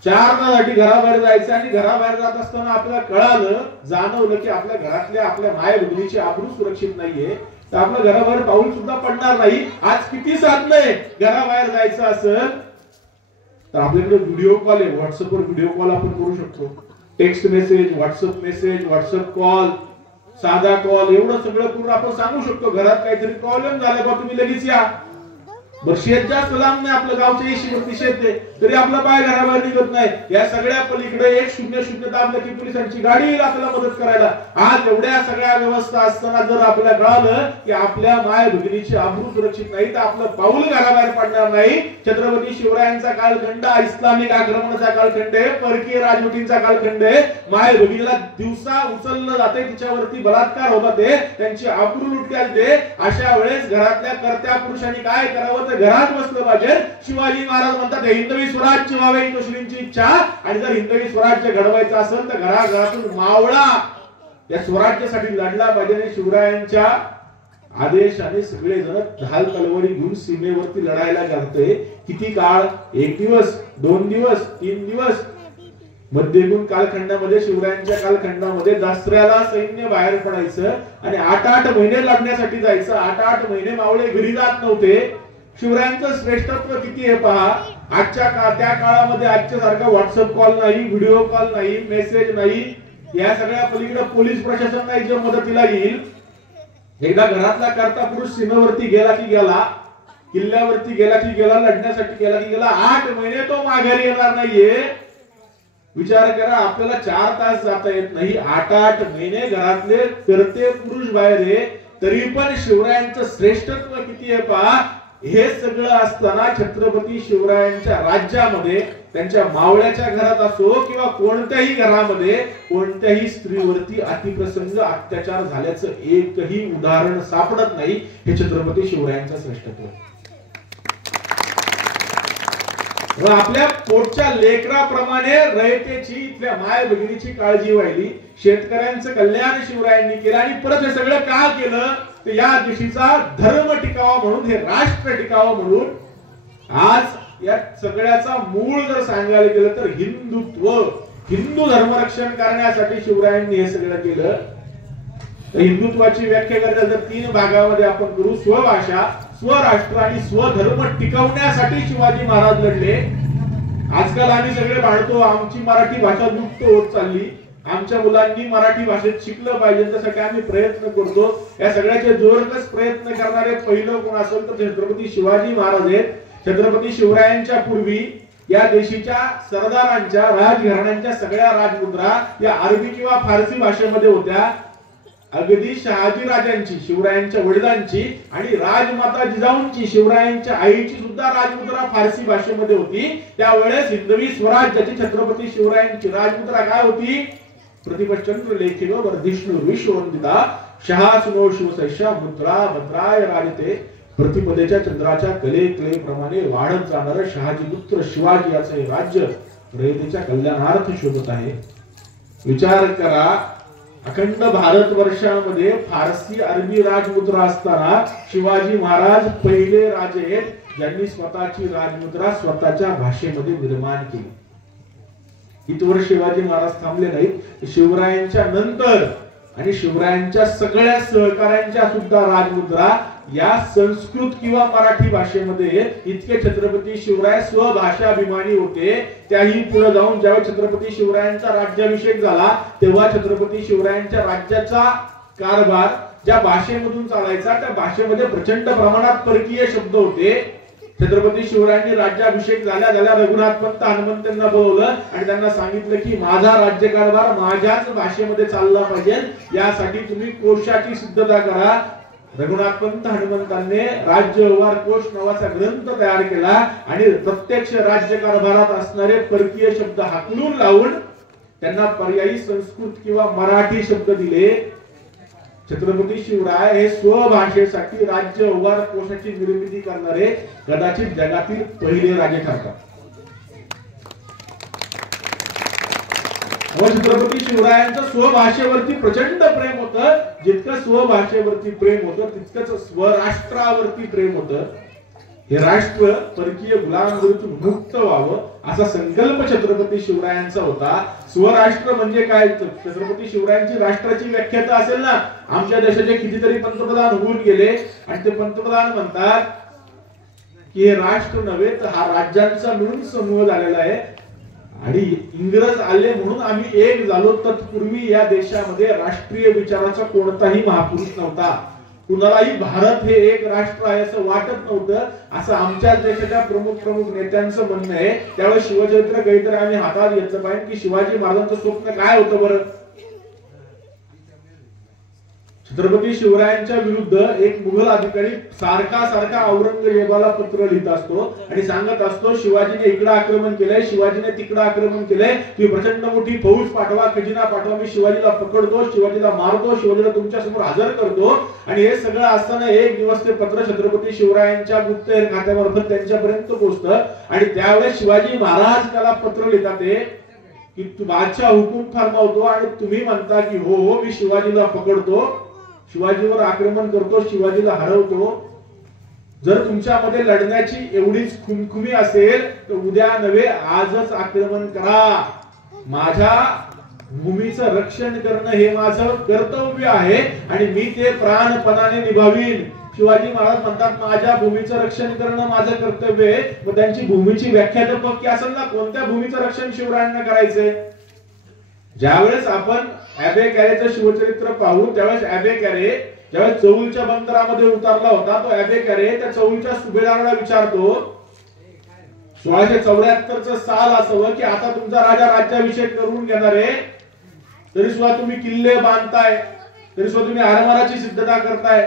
4 तासासाठी घराबाहेर जायचं आणि घराबाहेर जात असताना आपल्याला कळालं जाणवलं की आपल्या घरातल्या आपल्या माय बहिणीची आबरू सुरक्षित नाहीये, तर आपल्या घराबाहेर पाऊल सुद्धा पडणार नाही. आज किती साधनं आहे, घराबाहेर जायचं असेल तर आपल्याकडे व्हिडिओ कॉल आहे, व्हॉट्सअपवर व्हिडिओ कॉल आपण करू शकतो, टेक्स्ट मेसेज व्हॉट्सअप कॉल साधा कॉल एवढं सगळं करून आपण सांगू शकतो घरात काहीतरी प्रॉब्लेम झाला का तुम्ही लगेच या. शेत जास्त लांब नाही, आपलं गावच्या येशीवरती शेत आहे, तरी आपला पाय घराबाहेर निघत नाही. या सगळ्या पलीकडे 100 दाबलं की पोलिसांची गाडी येईल आपल्याला मदत करायला. आज एवढ्या सगळ्या व्यवस्था असताना जर आपल्याला कळालं की आपल्या माय भगिनीची आबरू सुरक्षित नाही, तर आपलं पाऊल घराबाहेर पडणार नाही. छत्रपती शिवरायांचा कालखंड इस्लामिक आक्रमणाचा कालखंड आहे, परकीय राजवटींचा कालखंड आहे. माय भगिनीला दिवसा उचललं जाते, तिच्यावरती बलात्कार होतात, त्यांची आबरू लुटली जाते. अशा वेळेस घरातल्या कर्त्या पुरुषांनी काय करावं, तर घरात बसलं पाहिजे. शिवाजी महाराज म्हणतात हिंदवी स्वराज्य व्हावे ही मुस्लिमची इच्छा, आणि जर हिंदवी स्वराज्य घडवायचं असेल तर घराघरातून मावळा या स्वराज्यासाठी लढला पाहिजे. आणि शिवरायांच्या आदेशाने सगळे जण ढाल तलवारी घेऊन सीमेवरती लढायला जाते. किती काळ? 1 दिवस, 2 दिवस, 3 दिवस. मध्ययुगीन कालखंडामध्ये, शिवरायांच्या कालखंडामध्ये दसऱ्याला सैन्य बाहेर पडायचं आणि 8-8 महिने लढण्यासाठी जायचं. 8-8 महिने मावळे घरी जात नव्हते. शिवरायांचं श्रेष्ठत्व किती आहे पहा. त्या काळामध्ये आजच्या सारखा व्हॉट्सअप कॉल नाही, व्हिडिओ कॉल नाही, मेसेज नाही. या सगळ्या पलीकडे पोलीस प्रशासन नाही जे मदतीला येईल. एकदा घरातला करता पुरुष सीमेवरती गेला की गेला, किल्ल्यावरती गेला की गेला, लढण्यासाठी गेला की गेला. 8 महिने तो माघारी येणार नाहीये. विचार करा, आपल्याला 4 तास जाता येत नाही, 8-8 महिने घरातले करते पुरुष बाहेर आहे. तरी पण शिवरायांचं श्रेष्ठत्व किती आहे पहा. हे सगळं असताना छत्रपती शिवरायांच्या राज्यामध्ये, त्यांच्या मावळ्याच्या घरात असो किंवा कोणत्याही घरामध्ये कोणत्याही स्त्रीवरती अतिप्रसंग अत्याचार झाल्याचं एकही उदाहरण सापडत नाही. हे छत्रपती शिवरायांचं श्रेष्ठत्व. आपल्या पोटच्या लेकराप्रमाणे रयतेची, इथल्या माय भगिनीची काळजी व्हायली. शेतकऱ्यांचं कल्याण शिवरायांनी केलं. आणि परत हे सगळं का केलं, तर या दिवशीचा धर्म टिकावा म्हणून, हे राष्ट्र टिकावं म्हणून. आज या सगळ्याचा मूळ जर सांगायला गेलं तर हिंदुत्व, हिंदू धर्मरक्षण करण्यासाठी शिवरायांनी हे सगळं केलं. तर हिंदुत्वाची व्याख्या करायला जर 3 भागामध्ये आपण करू. स्वभाषा, स्वराष्ट्र आणि स्वधर्म टिकवण्यासाठी शिवाजी महाराज लढले. आजकाल आम्ही सगळे भांडतो आमची मराठी भाषा लुप्त होत चालली, आमच्या मुलांनी मराठी भाषेत शिकलं पाहिजे, त्यासाठी आम्ही प्रयत्न करतो. या सगळ्याचे जोरदार प्रयत्न करणारे पहिलं कोण असेल तर छत्रपती शिवाजी महाराज आहेत. छत्रपती शिवरायांच्या पूर्वी या देशीच्या सरदारांच्या, राजघराण्यांच्या सगळ्या राजमुद्रा या अरबी किंवा फारसी भाषेमध्ये होत्या. अगदी शहाजी राजांची, शिवरायांच्या वडिलांची आणि राजमाता जिजाऊंची, शिवरायांच्या आईची सुद्धा राजमुद्रा फारसी भाषेमध्ये होती. त्यावेळेस हिंदवी स्वराज्याची छत्रपती शिवरायांची राजमुद्रा काय होती? प्रतिपचंद्र लेखिनो वर्धिष्णु विश्ववंदिता शहासुनो शिवसैषा मुद्रा भद्राय राजते. प्रतिपदेच्या चंद्राच्या कलेप्रमाणे वाढत जाणार शहाजी पुत्र शिवाजी याचे राज्य रयतेच्या कल्याणार्थ शोधत आहे. विचार करा, अखंड भारतवर्षामध्ये फारसी अरबी राजमुद्रा असताना शिवाजी महाराज पहिले राजे आहेत ज्यांनी स्वतःची राजमुद्रा स्वतःच्या भाषेमध्ये निर्माण केली. इथवर शिवाजी महाराज थांबले नाहीत. शिवरायांच्या नंतर आणि शिवरायांच्या सगळ्या सहकाऱ्यांच्या सुद्धा राजमुद्रा या संस्कृत किंवा मराठी भाषेमध्ये. इतके छत्रपती शिवराय स्वभाषाभिमानी होते. त्याही पुढे जाऊन जेव्हा छत्रपती शिवरायांचा राज्याभिषेक झाला तेव्हा छत्रपती शिवरायांच्या राज्याचा कारभार ज्या भाषेमधून चालायचा त्या भाषेमध्ये प्रचंड प्रमाणात परकीय शब्द होते. छत्रपती शिवरायांनी राज्याभिषेक झाल्या रघुनाथ पंत हनुमंतांना बोलवलं आणि त्यांना सांगितलं की माझा राज्यकारभार माझ्याच भाषेमध्ये चालला पाहिजे, यासाठी तुम्ही कोशाची सिद्धता करा. रघुनाथ पंत हनुमंतांनी राज्य व्यवहार कोश नावाचा ग्रंथ तयार केला आणि प्रत्यक्ष राज्यकारभारात असणारे परकीय शब्द हाकलून लावून त्यांना पर्यायी संस्कृत किंवा मराठी शब्द दिले. छत्रपती शिवराय हे स्वभाषेसाठी राज्य व्यवहार कोशाची निर्मिती करणारे कदाचित जगातील पहिले राजे ठरतात. छत्रपती शिवरायांचं स्वभाषेवरती प्रचंड प्रेम होतं. जितकं स्वभाषेवरती प्रेम होतं तितकंच स्वराष्ट्रावरती प्रेम होतं. हे राष्ट्र परकीय गुलामगिरीतून मुक्त व्हावं असा संकल्प छत्रपती शिवरायांचा होता. स्वराष्ट्र म्हणजे काय? छत्रपती शिवरायांची राष्ट्राची व्याख्या तर असेल ना. आमच्या देशाचे कितीतरी पंतप्रधान होऊन गेले आणि ते पंतप्रधान म्हणतात की हे राष्ट्र नव्हे तर हा राज्यांचा मिळून समूह झालेला आहे आणि इंग्रज आले म्हणून आम्ही एक झालो. तत्पूर्वी या देशामध्ये राष्ट्रीय विचाराचा कोणताही महापुरुष नव्हता. कुणालाही भारत हे एक राष्ट्र आहे असं वाटत नव्हतं, असं आमच्या देशाच्या प्रमुख नेत्यांचं म्हणणं आहे. त्यावेळेस शिवचरित्र काहीतरी आम्ही हातात घेतलं पाहिजे की शिवाजी महाराजांचं स्वप्न काय होतं बरं. छत्रपती शिवरायांच्या विरुद्ध एक मुघल अधिकारी सारखा औरंगजेबाला पत्र लिहित असतो आणि सांगत असतो शिवाजीने इकडे आक्रमण केलंय, शिवाजीने तिकडे आक्रमण केलंय, तुम्ही प्रचंड मोठी फौज पाठवा, खजिना पाठवा, मी शिवाजीला पकडतो, शिवाजीला मारतो, शिवाजीला तुमच्या समोर हजर करतो. आणि हे सगळं असताना एक दिवस ते पत्र छत्रपती शिवरायांच्या गुप्तहेर खात्यामार्फत त्यांच्यापर्यंत पोहोचतं आणि त्यावेळेस शिवाजी महाराज त्याला पत्र लिहितात की तू बादशाह हुकूम फरमावतो आणि तुम्ही म्हणता की हो मी शिवाजीला पकडतो, शिवाजीवर आक्रमण करतो, शिवाजीला हरवतो. जर तुमच्यामध्ये लढण्याची एवढीच खुमखुमी असेल तर उद्या नव्हे आजच आक्रमण करा. माझ्या भूमीचं रक्षण करणं हे माझं कर्तव्य आहे आणि मी ते प्राणपणाने निभावीन. शिवाजी महाराज म्हणतात माझ्या भूमीचं रक्षण करणं माझं कर्तव्य आहे. मग त्यांची भूमीची व्याख्या तर पक्की असेल ना, कोणत्या भूमीचं रक्षण शिवरायांना करायचंय. ज्यावेळेस आपण ॲबे कॅरेचं शिवचरित्र पाहू त्यावेळेस ॲबे कॅरे ज्यावेळेस चौलच्या बंदरामध्ये उतरला होता तो ॲबे कॅरे त्या चौलच्या सुभेदाराला विचारतो 1674 साल असावं की आता तुमचा राजा राज्याभिषेक करून घेणार आहे, तरी सुद्धा तुम्ही किल्ले बांधताय, तरी सुद्धा तुम्ही आरमाराची सिद्धता करताय,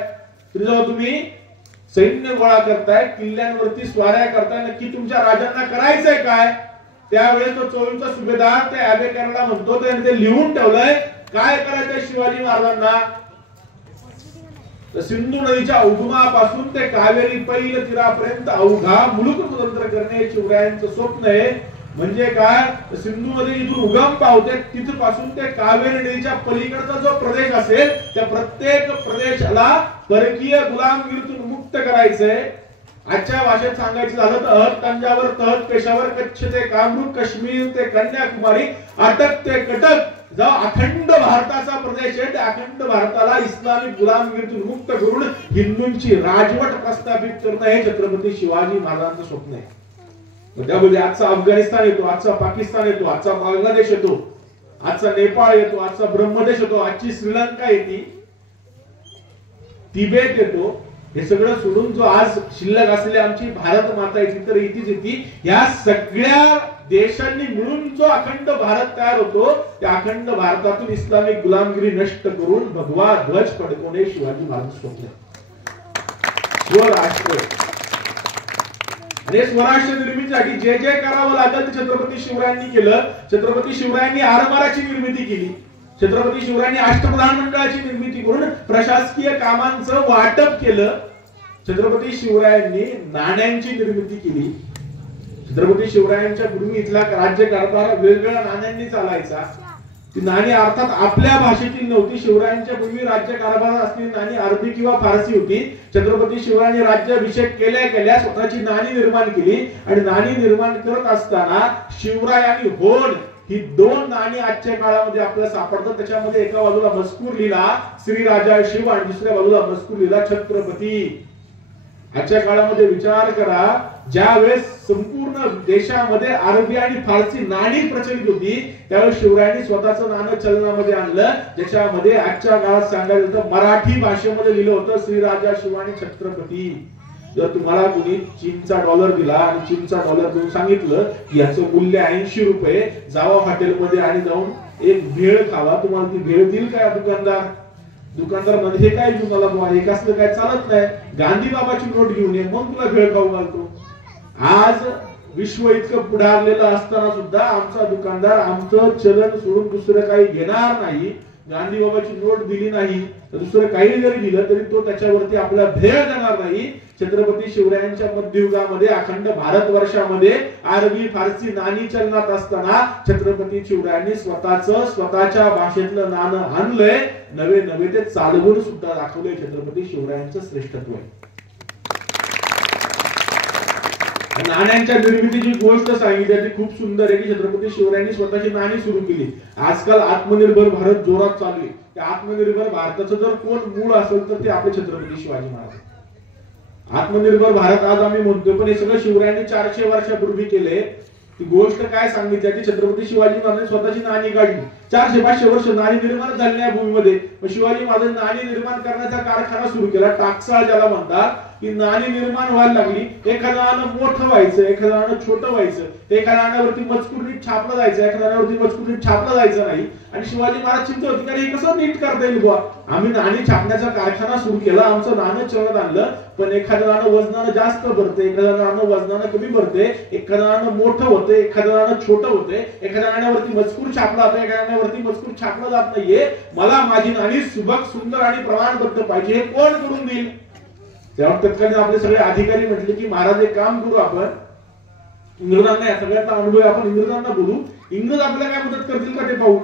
तरी सुद्धा तुम्ही सैन्य गोळा करताय, किल्ल्यांवरती स्वाऱ्या करताय, नक्की तुमच्या राजांना करायचंय काय. त्यावेळेस तो चोळूचा सुभेदार त्या ॲबे कॅरेला म्हणतो ते लिहून ठेवलंय काय करायचंय शिवाजी महाराजांना. तर सिंधू नदीच्या उगमापासून ते कावेरी पैल तीरापर्यंत अवघा मुलुक स्वतंत्र करणे शिवरायांचं स्वप्न आहे. म्हणजे काय, सिंधू नदी जिथून उगम पावते तिथपासून ते कावेरी नदीच्या पलीकडचा जो प्रदेश असेल त्या प्रत्येक प्रदेशाला परकीय गुलामगिरीतून मुक्त करायचंय. आजच्या भाषेत सांगायचं झालं तर अहद तंजावर, तहत पेशावर, कच्छ ते कामरूप, काश्मीर ते कन्याकुमारी, अटक ते कटक, जो अखंड भारताचा प्रदेश आहे त्या अखंड भारताला इस्लामिक गुलामगिरीतून मुक्त करून हिंदूंची राजवट प्रस्थापित करणं हे छत्रपती शिवाजी महाराजांचं स्वप्न आहे. त्यामध्ये आजचा अफगाणिस्तान येतो, आजचा पाकिस्तान येतो, आजचा बांगलादेश येतो, आजचा नेपाळ येतो, आजचा ब्रह्मदेश येतो, आजची श्रीलंका येते, तिबेट येतो. हे सगळं सोडून जो आज शिल्लक असलेली आमची भारत माता आहे तर इथेच येते. या सगळ्या देशांनी मिळून जो अखंड भारत तयार होतो त्या अखंड भारतातून इस्लामिक गुलामगिरी नष्ट करून भगवा ध्वज फडकवणे शिवाजी महाराज स्वप्न. स्वराष्ट्र आणि स्वराष्ट्र निर्मितीसाठी जे जे करावं लागेल ते छत्रपती शिवरायांनी केलं. छत्रपती शिवरायांनी आरमाराची निर्मिती केली, छत्रपती शिवरायांनी अष्टप्रधान मंडळाची निर्मिती करून प्रशासकीय कामांचं वाटप केलं. छत्रपती शिवरायांनी नाण्यांची निर्मिती केली. छत्रपती शिवरायांच्या पूर्वी इथला राज्यकारभार वेगवेगळ्या नाण्यांनी चालायचा. ती नाणी अर्थात आपल्या भाषेतील नव्हती. शिवरायांच्या पूर्वी राज्यकारभारात असलेली नाणी अरबी किंवा फारसी होती. छत्रपती शिवरायांनी राज्याभिषेक केल्या स्वतःची नाणी निर्माण केली आणि नाणी निर्माण करत असताना शिवराय आणि होड ही दोन नाणी आजच्या काळामध्ये आपल्याला सापडतात. त्याच्यामध्ये एका बाजूला मजकूर लिहिला श्री राजा शिव आणि दुसऱ्या बाजूला मजकूर लिहिला छत्रपती. आजच्या काळामध्ये विचार करा, ज्या वेळेस संपूर्ण देशामध्ये अरबी आणि फारसी नाणी प्रचलित होती त्यावेळेस शिवरायांनी स्वतःचं नाणं चलनामध्ये आणलं, ज्याच्यामध्ये आजच्या काळात सांगायचं तर मराठी भाषेमध्ये लिहिलं होतं श्री राजा शिव आणि छत्रपती. जर तुम्हाला कोणी चीनचा डॉलर दिला आणि चीनचा डॉलर देऊन सांगितलं की याचं मूल्य 80 रुपये, जावा हॉटेलमध्ये आणि जाऊन एक भेळ खावा, तुम्हाला ती भेळ देईल काय दुकानदार मध्ये काय तुम्हाला बुवा एक असलं काय चालत नाही, गांधी बाबाची नोट घेऊन ये मग तुला भेळ खाऊ घालतो. आज विश्व इतकं पुढारलेलं असताना सुद्धा आमचा दुकानदार आमचं चलन सोडून दुसरं काही घेणार नाही. गांधी बाबाची नोट दिली नाही तर दुसरं काही जरी दिलं तरी तो त्याच्यावरती आपला भेळ देणार नाही. छत्रपती शिवरायांच्या मध्ययुगामध्ये अखंड भारतवर्षामध्ये अरबी फारसी नाणी चलनात असताना छत्रपती शिवरायांनी स्वतःच्या भाषेतलं नाणं आणलंय. नवे ते चालवून सुद्धा दाखवलंय. छत्रपती शिवरायांचं श्रेष्ठत्व आहे. नाण्यांच्या निर्मितीची गोष्ट सांगितली ती खूप सुंदर आहे की छत्रपती शिवरायांनी स्वतःची नाणी सुरू केली. आजकाल आत्मनिर्भर भारत जोरात चालू आहे. त्या आत्मनिर्भर भारताचं जर कोण मूळ असेल तर ते आपले छत्रपती शिवाजी महाराज. आत्मनिर्भर भारत आज आम्ही म्हणतो पण हे सगळं शिवरायांनी 400 वर्षापूर्वी केले. ती गोष्ट काय सांगितली ती छत्रपती शिवाजी महाराजांनी स्वतःची नाणी काढली. 400-500 वर्ष नाणी निर्माण झाले या भूमीमध्ये. मग शिवाजी महाराजांनी नाणी निर्माण करण्याचा कारखाना सुरू केला, टाकसाळ ज्याला म्हणतात. की नाणी निर्माण व्हायला लागली. एखादं नाणं मोठं व्हायचं, एखादं नाणं छोटं व्हायचं, एखाद्या नाण्यावरती मजकूर नीट छापला जायचं, एखाद्या नाण्यावरती मजकूर नीट छापला जायचं नाही. आणि शिवाजी महाराज चिंता होती की हे कसं नीट करता येईल बुवा. आम्ही नाणी छापण्याचा कारखाना सुरू केला, आमचं नाणं चलत आणलं, पण एखादं नाणं वजनानं जास्त भरते, एखादं नाणं वजनानं कमी भरते, एखादं नाणं मोठं होते, एखादं नाणं छोटं होते, एखाद्या नाण्यावरती मजकूर छापला जातो, एखाद्या नाण्यावरती मजकूर छापला जात नाहीये. मला माझी नाणी सुबक, सुंदर आणि प्रमाणबद्ध पाहिजे. हे कोण करून देईल? तेव्हा तत्कालीन आपले सगळे अधिकारी म्हटले की महाराज एक काम करू, आपण इंग्रजांना या सगळ्याचा अनुभव आपण इंग्रजांना बोलू, इंग्रज आपल्याला काय मदत करतील का ते पाहू.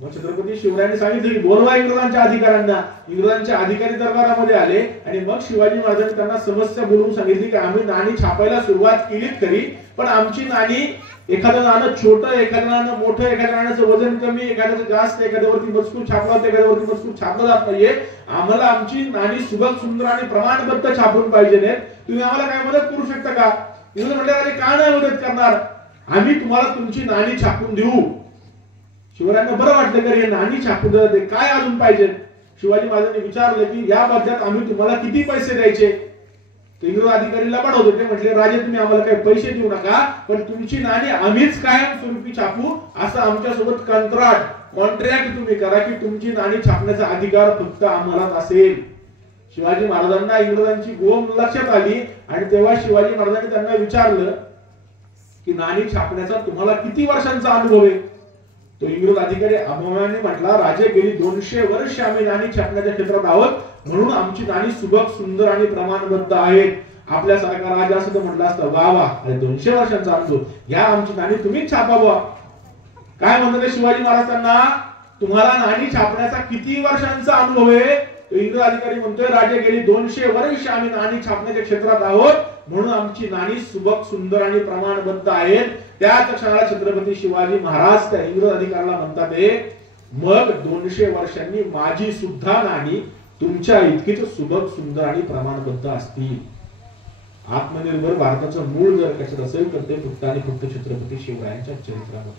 मग छत्रपती शिवरायांनी सांगितले की बोलवा इंग्रजांच्या अधिकाऱ्यांना. इंग्रजांचे अधिकारी दरबारामध्ये आले आणि मग शिवाजी महाराजांनी त्यांना समस्या बोलवून सांगितली की आम्ही नाणी छापायला सुरुवात केलीच खरी, पण आमची नाणी एखादं नाणं छोटं, एखादं नाणं मोठं, एखाद्या नाण्याचं वजन कमी, एखाद्याचं जास्त, एखाद्यावरती मजकूर छापला होता, एखाद्यावरती मजकूर छापला जात नाहीये. आम्हाला आमची नाणी सुबक, सुंदर आणि प्रमाणबद्ध छापून पाहिजे नाहीत. तुम्ही आम्हाला काय मदत करू शकता का? इंग्रज म्हटले अरे का नाही मदत करणार, आम्ही तुम्हाला तुमची नाणी छापून देऊ. शिवरायांना बरं वाटलं की हे नाणी छापून देतात, काय अजून पाहिजे. शिवाजी महाराजांनी विचारलं की या बदल्यात आम्ही तुम्हाला किती पैसे द्यायचे. इंग्रज अधिकारीला पाठवतो, ते म्हटले राजे तुम्ही आम्हाला काही पैसे देऊ नका, पण तुमची नाणी आम्हीच कायम स्वरूपी छापू, असं आमच्यासोबत कॉन्ट्रॅक्ट तुम्ही करा की तुमची नाणी छापण्याचा अधिकार फक्त आम्हालाच असेल. शिवाजी महाराजांना इंग्रजांची गोम लक्षात आली आणि तेव्हा शिवाजी महाराजांनी त्यांना विचारलं की नाणी छापण्याचा तुम्हाला किती वर्षांचा अनुभव आहे. तो इंग्रज अधिकारी अभिमानाने म्हटला राजे गेली 200 वर्ष आम्ही नाणी छापण्याच्या क्षेत्रात आहोत, म्हणून आमची नाणी सुबक, सुंदर आणि प्रमाणबद्ध आहेत. आपल्यासारखा राजा असं म्हटलं असतं वा वा, अरे 200 वर्षांचा अनुभव, घ्या आमची नाणी तुम्हीच छापावा. काय म्हणतात शिवाजी महाराजांना, तुम्हाला नाणी छापण्याचा किती वर्षांचा अनुभव आहे. इंग्रज अधिकारी म्हणतोय राजे गेली 200 वर्ष आम्ही नाणी छापण्याच्या क्षेत्रात आहोत, म्हणून आमची नाणी सुबक, सुंदर आणि प्रमाणबद्ध आहेत. त्याच क्षणाला छत्रपती शिवाजी महाराज त्या इंग्रज अधिकाऱ्याला म्हणतात मग 200 वर्षांनी माझी सुद्धा नाणी तुमच्या इतकीच सुबक, सुंदर आणि प्रमाणबद्ध असतील. आत्मनिर्भर भारताचं मूळ जर कशात असेल तर ते फक्त आणि फक्त छत्रपती शिवरायांच्या चरित्रावर.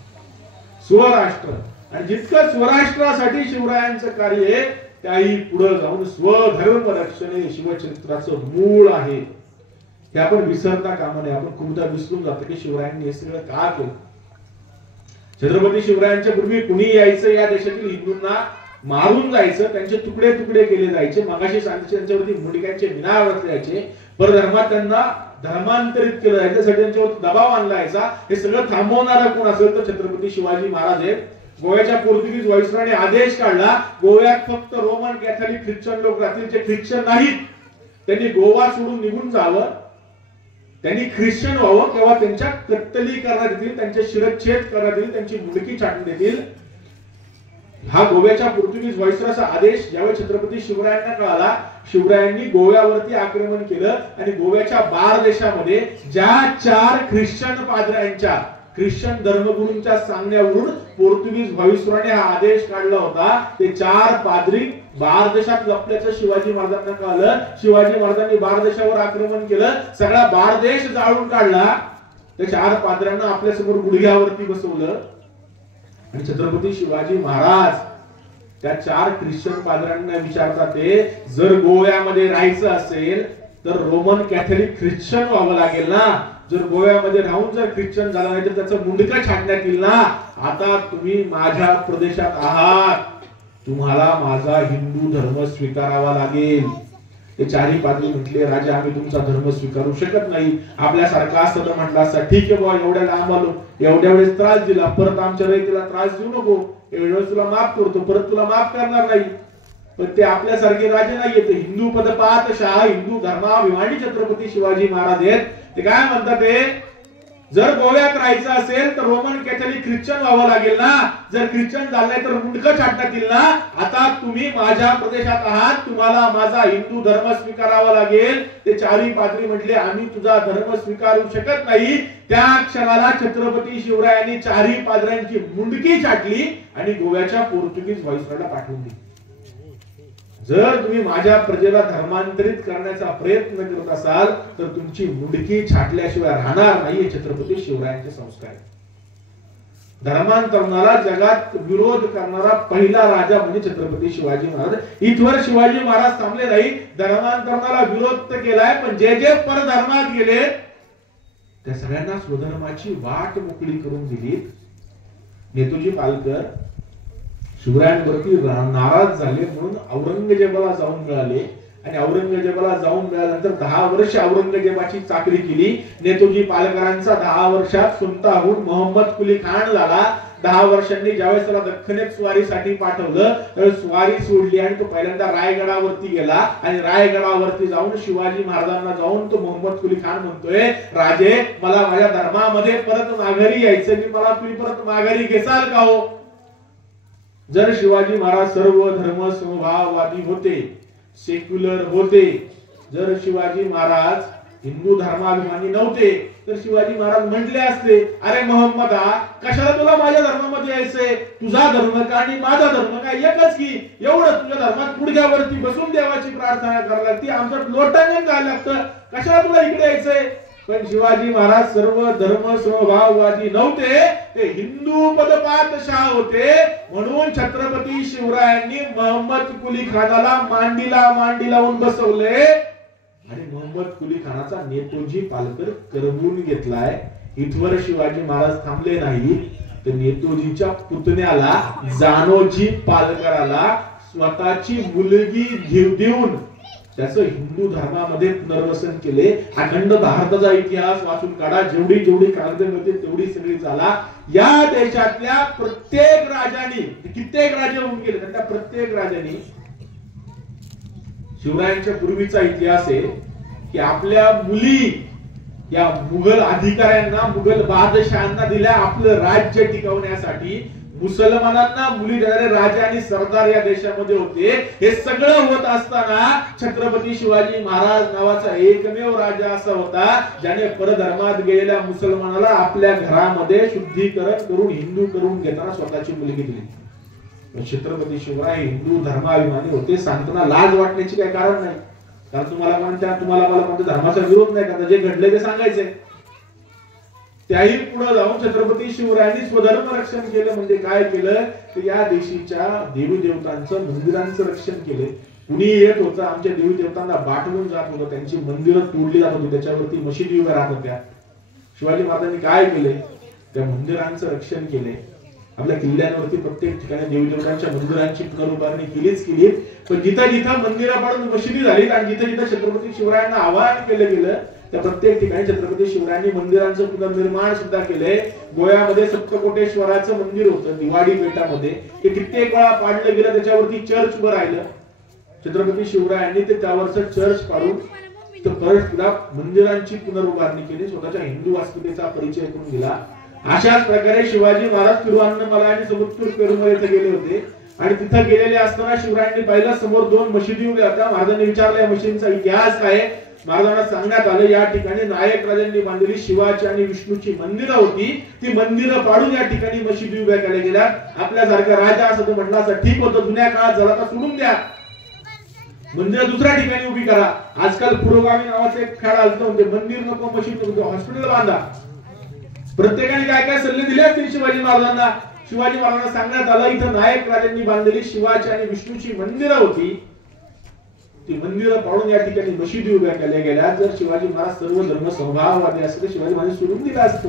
स्वराष्ट्र, आणि जितकं स्वराष्ट्रासाठी शिवरायांचं कार्य आहे त्याही पुढे जाऊन स्वधर्म रक्षण हे शिवचरित्राचं मूळ आहे. हे आपण विसरता कामा नये. आपण खूपदा विसरून जातो की शिवरायांनी हे सगळं का केलं. छत्रपती शिवरायांच्या पूर्वी कुणी यायचं, या देशातील हिंदूंना मारून जायचं, त्यांचे तुकडे तुकडे केले जायचे, मगाशी सांगितले त्यांच्यावरती मुंडक्यांचे मिनार रचले जायचे, परधर्मात त्यांना धर्मांतरित केलं जायचं, त्यासाठी त्यांच्यावर दबाव आणला जायचा. हे सगळं थांबवणारा कोण असेल तर छत्रपती शिवाजी महाराज आहेत. गोव्याच्या पोर्तुगीज व्हाईसरॉयने आदेश काढला गोव्यात फक्त रोमन कॅथलिक ख्रिश्चन लोक राहतील, जे ख्रिश्चन नाहीत त्यांनी गोवा सोडून निघून जावं, त्यांनी ख्रिश्चन व्हावं, तेव्हा त्यांच्या कत्तली करण्यात येतील, त्यांचे शिरच्छेद करण्यात येईल, त्यांची मुंडकी छाटून देतील. हा गोव्याच्या पोर्तुगीज व्हाईसरॉयचा आदेश ज्यावेळी छत्रपती शिवरायांना कळाला, शिवरायांनी गोव्यावरती आक्रमण केलं आणि गोव्याच्या बार देशामध्ये ज्या 4 ख्रिश्चन पाद्र्यांच्या, ख्रिश्चन धर्मगुरूंच्या सांगण्यावरून पोर्तुगीज व्हाईसरॉयने हा आदेश काढला होता, ते 4 पाद्री बार देशात लपल्याचं शिवाजी महाराजांना कळालं. शिवाजी महाराजांनी बार देशावर आक्रमण केलं, सगळा बार देश जाळून काढला. त्या 4 पाद्र्यांना आपल्या समोर गुडघ्यावरती बसवलं आणि छत्रपती शिवाजी महाराज त्या 4 ख्रिश्चन पाद्र्यांना विचारतात ते जर गोव्यामध्ये राहायचं असेल तर रोमन कॅथलिक ख्रिश्चन व्हावं लागेल ना, जर गोव्यामध्ये राहून जर ख्रिश्चन झाला नाही तर त्याचं मुंडकं छाटण्यात येईल ना. आता तुम्ही माझ्या प्रदेशात आहात, तुम्हाला माझा हिंदू धर्म स्वीकारावा लागेल. ते 4ही पाद्री म्हटले राजा आम्ही तुमचा धर्म स्वीकारू शकत नाही. आपल्यासारखा असतं तर म्हटलं असं ठीक आहे बाबा, एवढ्या लांब आलो, एवढ्या वेळेस त्रास दिला, परत आमच्या रयतेला त्रास देऊ नको, एवढ्या तुला माफ करतो, परत तुला माफ करणार नाही. पण ते आपल्यासारखे राजे नाहीये, ते हिंदू पदपात शाह, हिंदू धर्माभिमानी छत्रपती शिवाजी महाराज आहेत. ते काय म्हणतात ते जर गोव्यात राहायचं असेल तर रोमन कॅथलिक ख्रिश्चन व्हावं लागेल ना, जर ख्रिश्चन झालंय तर मुंडकं छाटण्यात येईल ना. आता तुम्ही माझ्या प्रदेशात आहात, तुम्हाला माझा हिंदू धर्म स्वीकारावा लागेल. ते 4ही पाद्री म्हटले आम्ही तुझा धर्म स्वीकारू शकत नाही. त्या क्षणाला छत्रपती शिवरायांनी 4ही पाद्र्यांची मुंडकी छाटली आणि गोव्याच्या पोर्तुगीज व्हाईसरॉयला पाठवून दिली. जर तुम्ही माझ्या प्रजेला धर्मांतरित करण्याचा प्रयत्न करत असाल तर तुमची मुंडकी छाटल्याशिवाय राहणार नाही. छत्रपती शिवरायांचे संस्कार. धर्मांतरणाला जगात विरोध करणारा पहिला राजा म्हणजे छत्रपती शिवाजी महाराज। इथवर शिवाजी महाराज थांबले नाही, धर्मांतरणाला विरोध तर केलाय, पण जे जे परधर्मात गेले त्या सगळ्यांना स्वधर्माची वाट मोकळी करून दिली। नेतोजी पालकर शिवरायांवरती नाराज झाले म्हणून औरंगजेबाला जाऊन मिळाले आणि औरंगजेबाला जाऊन मिळाल्यानंतर 10 वर्ष औरंगजेबाची चाकरी केली। नेतोजी पालकरांचा 10 वर्षात सुलतान मोहम्मद कुली खान झाला। 10 वर्षांनी ज्यावेळेस त्याला दख्खनेत स्वारीसाठी पाठवलं तर स्वारी सोडली आणि तो पहिल्यांदा रायगडावरती गेला आणि रायगडावरती जाऊन शिवाजी महाराजांना जाऊन तो मोहम्मद कुली खान म्हणतोय, राजे मला माझ्या धर्मामध्ये परत माघारी यायचं, मी मला तुम्ही परत माघारी घेसाल का हो? जर शिवाजी महाराज सर्व धर्म समभाववादी होते, सेक्युलर होते, जर शिवाजी महाराज हिंदू धर्माभिमानी नव्हते तर शिवाजी महाराज म्हटले असते, अरे मोहम्मदा कशाला तुला माझ्या धर्मामध्ये यायचंय, तुझा धर्म का आणि माझा धर्म काय एकच की, एवढं तुझ्या धर्मात गुडघ्यावरती बसून देवाची प्रार्थना करायला लागते, आमचं लोटांगण घालायला लागतं, कशाला तुला इकडे यायचंय? पण शिवाजी महाराज सर्व धर्म समभाववादी नव्हते, ते हिंदू पदपातशाह होते। म्हणून छत्रपती शिवरायांनी मोहम्मद कुली खानाला मांडी लावून बसवले आणि मोहम्मद कुली खानाचा नेतोजी पालकर करवून घेतलाय। इथवर शिवाजी महाराज थांबले नाही तर नेतोजीच्या पुतण्याला जानोजी पालकराला स्वतःची मुलगी देऊन त्याचं हिंदू धर्मामध्ये पुनर्वसन केले। अखंड भारताचा इतिहास वाचून काढा, जेवढी जेवढी कागद मिळते तेवढी सगळी चाला। या देशातल्या प्रत्येक राजांनी, कित्येक राजे होऊन गेले, त्या प्रत्येक राजांनी शिवरायांच्या पूर्वीचा इतिहास आहे की आपल्या मुली या मुघल अधिकाऱ्यांना, मुघल बादशाहांना दिल्या आपलं राज्य टिकवण्यासाठी। मुसलमानांना मुली देणारे राजा आणि सरदार या देशामध्ये होते। हे सगळं होत असताना छत्रपती शिवाजी महाराज नावाचा एकमेव राजा असा होता ज्याने परधर्मात गेलेल्या मुसलमानाला आपल्या घरामध्ये शुद्धीकरण करून हिंदू करून घेताना स्वतःची मुलगी दिली। छत्रपती शिवराय हिंदू धर्माभिमानी होते, सांगताना लाज वाटण्याची काही कारण नाही, कारण तुम्हाला मला म्हणता धर्माचा विरोध नाही करता, जे घडले ते सांगायचे। त्याही पुढे जाऊन छत्रपती शिवरायांनी स्वधर्म रक्षण केलं, म्हणजे काय केलं तर या देशीच्या देवी देवतांचं मंदिरांचं रक्षण केले। कुणी येत होतं आमच्या देवी देवतांना बाटवून जात होतं, त्यांची मंदिरं तोडली जात होती, त्याच्यावरती मशिदी उभ्या राहत होत्या। शिवाजी महाराजांनी काय केले, त्या मंदिरांचं रक्षण केले। आपल्या किल्ल्यांवरती प्रत्येक ठिकाणी देवी देवतांच्या मंदिरांची पुनरुभारणी केली, पण जिथं जिथं मंदिरं पाडून मशिदी झाली आणि जिथं जिथं छत्रपती शिवरायांना आवाहन केलं गेलं त्या प्रत्येक ठिकाणी छत्रपती शिवरायांनी मंदिरांचं पुनर्निर्माण सुद्धा केले। गोव्यामध्ये सप्तकोटेश्वराचं मंदिर होतं दिवाडी बेटामध्ये, ते कित्येक वेळा पाडलं गेलं, त्याच्यावरती चर्च उभं राहिलं। छत्रपती शिवरायांनी ते त्यावरचं चर्च पाडून परत मंदिरांची पुनरुभारणी केली, स्वतःच्या हिंदू वास्तुतेचा परिचय करून दिला। अशाच प्रकारे शिवाजी महाराज तिरुवन्नमलाई आणि समुद्र पेरुमल येथे गेले होते आणि तिथे गेलेले असताना शिवरायांनी पाहिलं समोर 2 मशिदी उभ्या होत्या। महाराजांनी विचारलं या मशिदींचा इतिहास काय? महाराजांना सांगण्यात आलं या ठिकाणी नायक राजांनी बांधलेली शिवाची आणि विष्णूची मंदिरं होती, ती मंदिरं पाडून या ठिकाणी मशिदी उभ्या केल्या गेल्या। आपल्यासारखा राजा असं तो म्हटला असं ठीक होतं, जुन्या काळात झाला तर सोडून द्या, मंदिर दुसऱ्या ठिकाणी उभी करा। आजकाल पुरोगामी नावाचं एक खेळ आलतं, म्हणजे मंदिर नको मशीद नको, हॉस्पिटल बांधा। प्रत्येकाने काय काय सल्ले दिले असतील शिवाजी महाराजांना। शिवाजी महाराजांना सांगण्यात आलं इथं नायक राजांनी बांधलेली शिवाची आणि विष्णूची मंदिरं होती, ती मंदिरं पाडून या ठिकाणी मशिदी उभ्या केल्या गेल्या। जर शिवाजी महाराज सर्व धर्म समभाववादी असते तर शिवाजी महाराज सोडून दिलं असतं,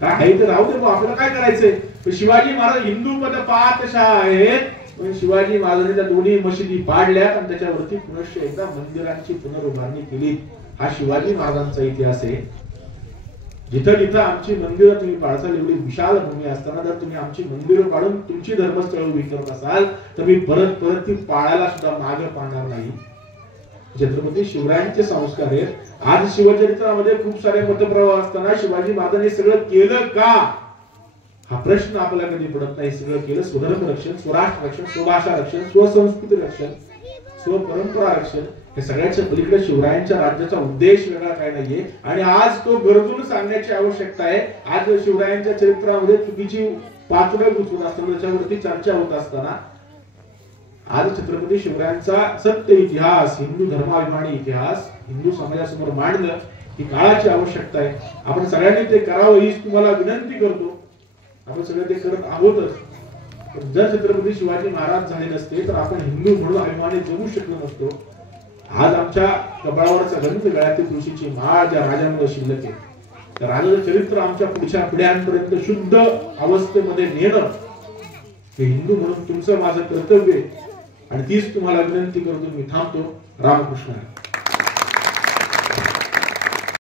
काय आहे तर राहू दे, आपल्याला काय करायचंय। शिवाजी महाराज हिंदू पदपातशाह आहेत, पण शिवाजी महाराजांनी त्या दोन्ही मशिदी पाडल्या आणि त्याच्यावरती पुनश्च एकदा मंदिरांची पुनरुभारणी केली। हा शिवाजी महाराजांचा इतिहास आहे। जिथं जिथं आमची मंदिरं तुम्ही पाडसाल, एवढी विशाल भूमी असताना जर तुम्ही आमची मंदिरं पाडून तुमची धर्मस्थळ उभी करत असाल तर मी परत ती पाळायला सुद्धा मागे पाडणार नाही। छत्रपती शिवरायांचे संस्कार आहेत। आज शिवचरित्रामध्ये खूप सारे मतप्रवाह असताना शिवाजी महाराजांनी सगळं केलं का हा प्रश्न आपल्याला कधी पडत नाही। सगळं केलं, स्वधर्म रक्षण, स्वराष्ट्र रक्षण, स्वभाषा रक्षण, स्वसंस्कृती रक्षण, स्वपरंपरा रक्षण, हे सगळ्याच्या पलीकडे शिवरायांच्या राज्याचा उद्देश वेगळा काय नाहीये आणि आज तो गरजून सांगण्याची आवश्यकता आहे। आज शिवरायांच्या चरित्रामध्ये चुकीची पातळी गुंतवून असताना, त्याच्यावरती चर्चा होत असताना आज छत्रपती शिवरायांचा सत्य इतिहास, हिंदू धर्माभिमानी इतिहास हिंदू समाजासमोर मांडणं ही काळाची आवश्यकता आहे। आपण सगळ्यांनी ते करावं हीच तुम्हाला विनंती करतो। आपण सगळे ते करत आहोतच. पण जर छत्रपती शिवाजी महाराज झाले नसते तर आपण हिंदू म्हणून अभिमानी जगू शकलो नसतो. आज आमच्या कपाळावरचा गंध, गळ्यातील तुळशीची माळ ज्या राजामुळे शिल्लक आहे, तर राजाचं चरित्र आमच्या पुढच्या पिढ्यांपर्यंत शुद्ध अवस्थेमध्ये नेणं हे हिंदू म्हणून तुमचं माझं कर्तव्य आहे. आणि तीच तुम्हाला विनंती करतो मी थांबतो. रामकृष्ण.